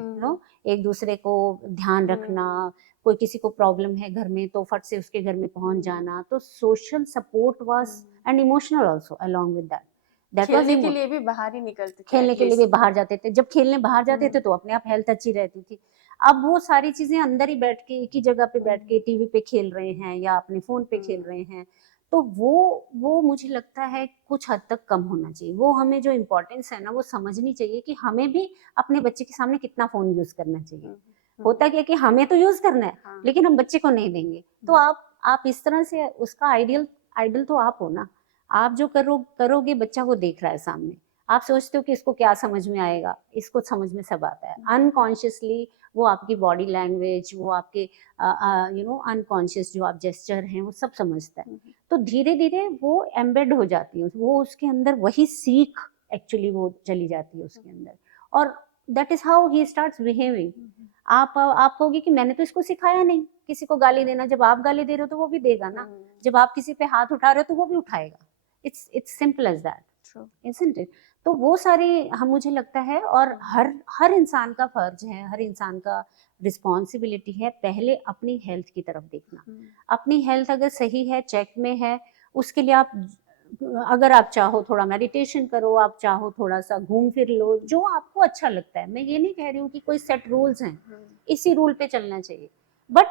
एक दूसरे को ध्यान रखना, कोई किसी को प्रॉब्लम है घर में तो फट से उसके घर में पहुंच जाना. तो social support was and emotional also along with that. खेलने के लिए भी बाहर ही निकलते थे. खेलने के लिए भी बाहर जाते थे. जब खेलने बाहर जाते थे तो अपने आप हेल्थ अच्छी रहती थी. अब वो सारी चीजें अंदर ही बैठ के एक ही जगह पे बैठ के टीवी पे खेल रहे हैं या अपने फोन पे खेल रहे हैं. तो वो मुझे लगता है कुछ हद तक कम होना चाहिए. वो हमें जो इम्पोर्टेंस है ना वो समझनी चाहिए कि हमें भी अपने बच्चे के सामने कितना फोन यूज करना चाहिए. होता क्या कि हमें तो यूज करना है लेकिन हम बच्चे को नहीं देंगे. तो आप इस तरह से उसका आइडियल तो आप हो ना. आप जो करोगे बच्चा वो देख रहा है सामने. आप सोचते हो कि इसको क्या समझ में आएगा, इसको समझ में सब आता है. अनकॉन्शियसली वो आपकी बॉडी लैंग्वेज, वो आपके अनकॉन्शियस जो आप जेस्चर हैं वो सब समझता है. तो धीरे धीरे वो एम्बेड हो जाती है, वो उसके अंदर वही सीख एक्चुअली वो चली जाती है उसके अंदर. और that is how he starts behaving. आप कहोगे कि मैंने तो इसको सिखाया नहीं किसी को गाली देना. जब आप गाली दे रहे हो तो वो भी देगा ना. जब आप किसी पे हाथ उठा रहे हो तो वो भी उठाएगा. It's simple as that, isn't it? तो वो सारी मुझे लगता है. और हर इंसान का फर्ज है, हर इंसान का रिस्पॉन्सिबिलिटी है पहले अपनी हेल्थ की तरफ देखना. अपनी हेल्थ अगर सही है, चेक में है, उसके लिए अगर आप चाहो थोड़ा मेडिटेशन करो, आप चाहो थोड़ा सा घूम फिर लो, जो आपको अच्छा लगता है. मैं ये नहीं कह रही हूँ कि कोई सेट रूल्स हैं, इसी रूल पे चलना चाहिए. बट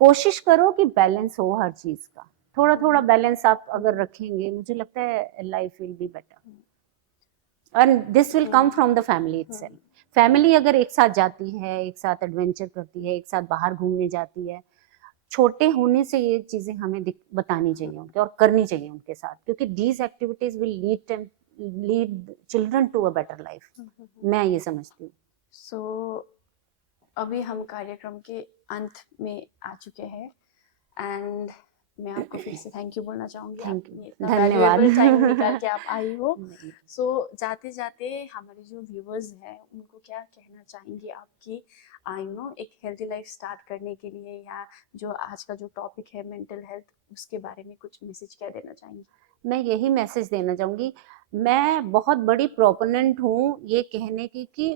कोशिश करो कि बैलेंस हो हर चीज का. थोड़ा थोड़ा बैलेंस आप अगर रखेंगे मुझे लगता है life will be better. And this will come from the family itself. Family अगर एक साथ जाती है, एक साथ एडवेंचर करती है, एक साथ बाहर घूमने जाती है, छोटे होने से ये चीजें हमें बतानी चाहिए उनके और करनी चाहिए उनके साथ. क्योंकि these activities will lead children to a better life. मैं ये समझती हूँ. सो अभी हम कार्यक्रम के अंत में आ चुके हैं एंड मैं आपको फिर से थैंक यू बोलना चाहूँगी. थैंक यू, धन्यवाद. धन्यवाद. टाइम निकाल के आप आई हो. सो जाते जाते हमारे जो व्यूअर्स हैं उनको क्या कहना चाहेंगी आपकी एक हेल्दी लाइफ स्टार्ट करने के लिए, या जो आज का जो टॉपिक है मेंटल हेल्थ, उसके बारे में कुछ मैसेज क्या देना चाहेंगी? मैं यही मैसेज देना चाहूँगी. मैं बहुत बड़ी प्रोपोनेंट हूँ ये कहने की कि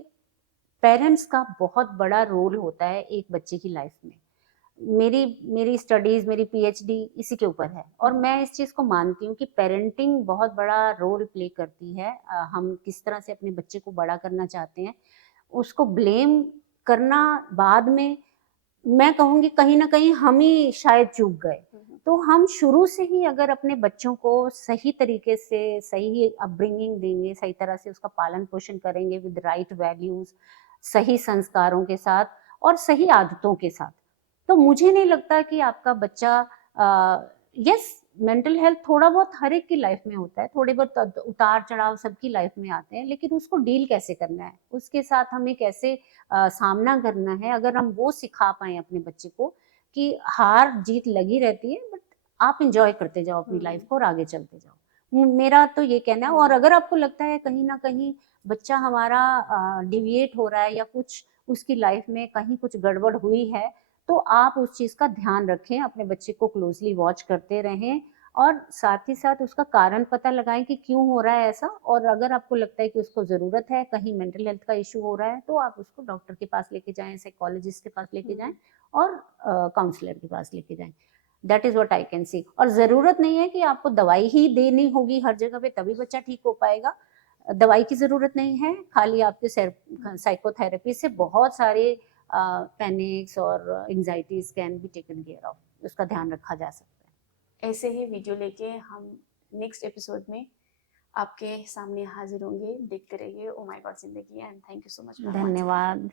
पेरेंट्स का बहुत बड़ा रोल होता है एक बच्चे की लाइफ में. मेरी स्टडीज, मेरी पीएचडी इसी के ऊपर है और मैं इस चीज़ को मानती हूँ कि पेरेंटिंग बहुत बड़ा रोल प्ले करती है. हम किस तरह से अपने बच्चे को बड़ा करना चाहते हैं, उसको ब्लेम करना बाद में, मैं कहूँगी कहीं ना कहीं हम ही शायद चूक गए. तो हम शुरू से ही अगर अपने बच्चों को सही तरीके से सही अपब्रिंगिंग देंगे, सही तरह से उसका पालन पोषण करेंगे विद राइट वैल्यूज, सही संस्कारों के साथ और सही आदतों के साथ, तो मुझे नहीं लगता कि आपका बच्चा यस, मेंटल हेल्थ थोड़ा बहुत हर एक की लाइफ में होता है, थोड़े बहुत उतार चढ़ाव सबकी लाइफ में आते हैं, लेकिन उसको डील कैसे करना है, उसके साथ हमें कैसे सामना करना है, अगर हम वो सिखा पाए अपने बच्चे को कि हार जीत लगी रहती है बट आप इंजॉय करते जाओ अपनी लाइफ को और आगे चलते जाओ. मेरा तो ये कहना है. और अगर आपको लगता है कहीं ना कहीं बच्चा हमारा डिविएट हो रहा है या कुछ उसकी लाइफ में कहीं कुछ गड़बड़ हुई है, तो आप उस चीज़ का ध्यान रखें, अपने बच्चे को क्लोजली वॉच करते रहें और साथ ही साथ उसका कारण पता लगाएं कि क्यों हो रहा है ऐसा. और अगर आपको लगता है कि उसको ज़रूरत है, कहीं मेंटल हेल्थ का इशू हो रहा है, तो आप उसको डॉक्टर के पास लेके जाएं, साइकोलॉजिस्ट के पास लेके जाएं और काउंसलर के पास लेके जाएं. That is what I can see. और जरूरत नहीं है कि आपको दवाई ही देनी होगी हर जगह पे तभी बच्चा ठीक हो पाएगा। दवाई की जरूरत नहीं है, खाली आपके साइकोथेरेपी से बहुत सारे पैनिक्स और anxieties can be taken care of, उसका ध्यान रखा जा सकता है। ऐसे ही वीडियो लेके हम नेक्स्ट एपिसोड में आपके सामने हाजिर होंगे। देखते रहिए ओ माय गॉड जिंदगी, and thank you so much. धन्यवाद।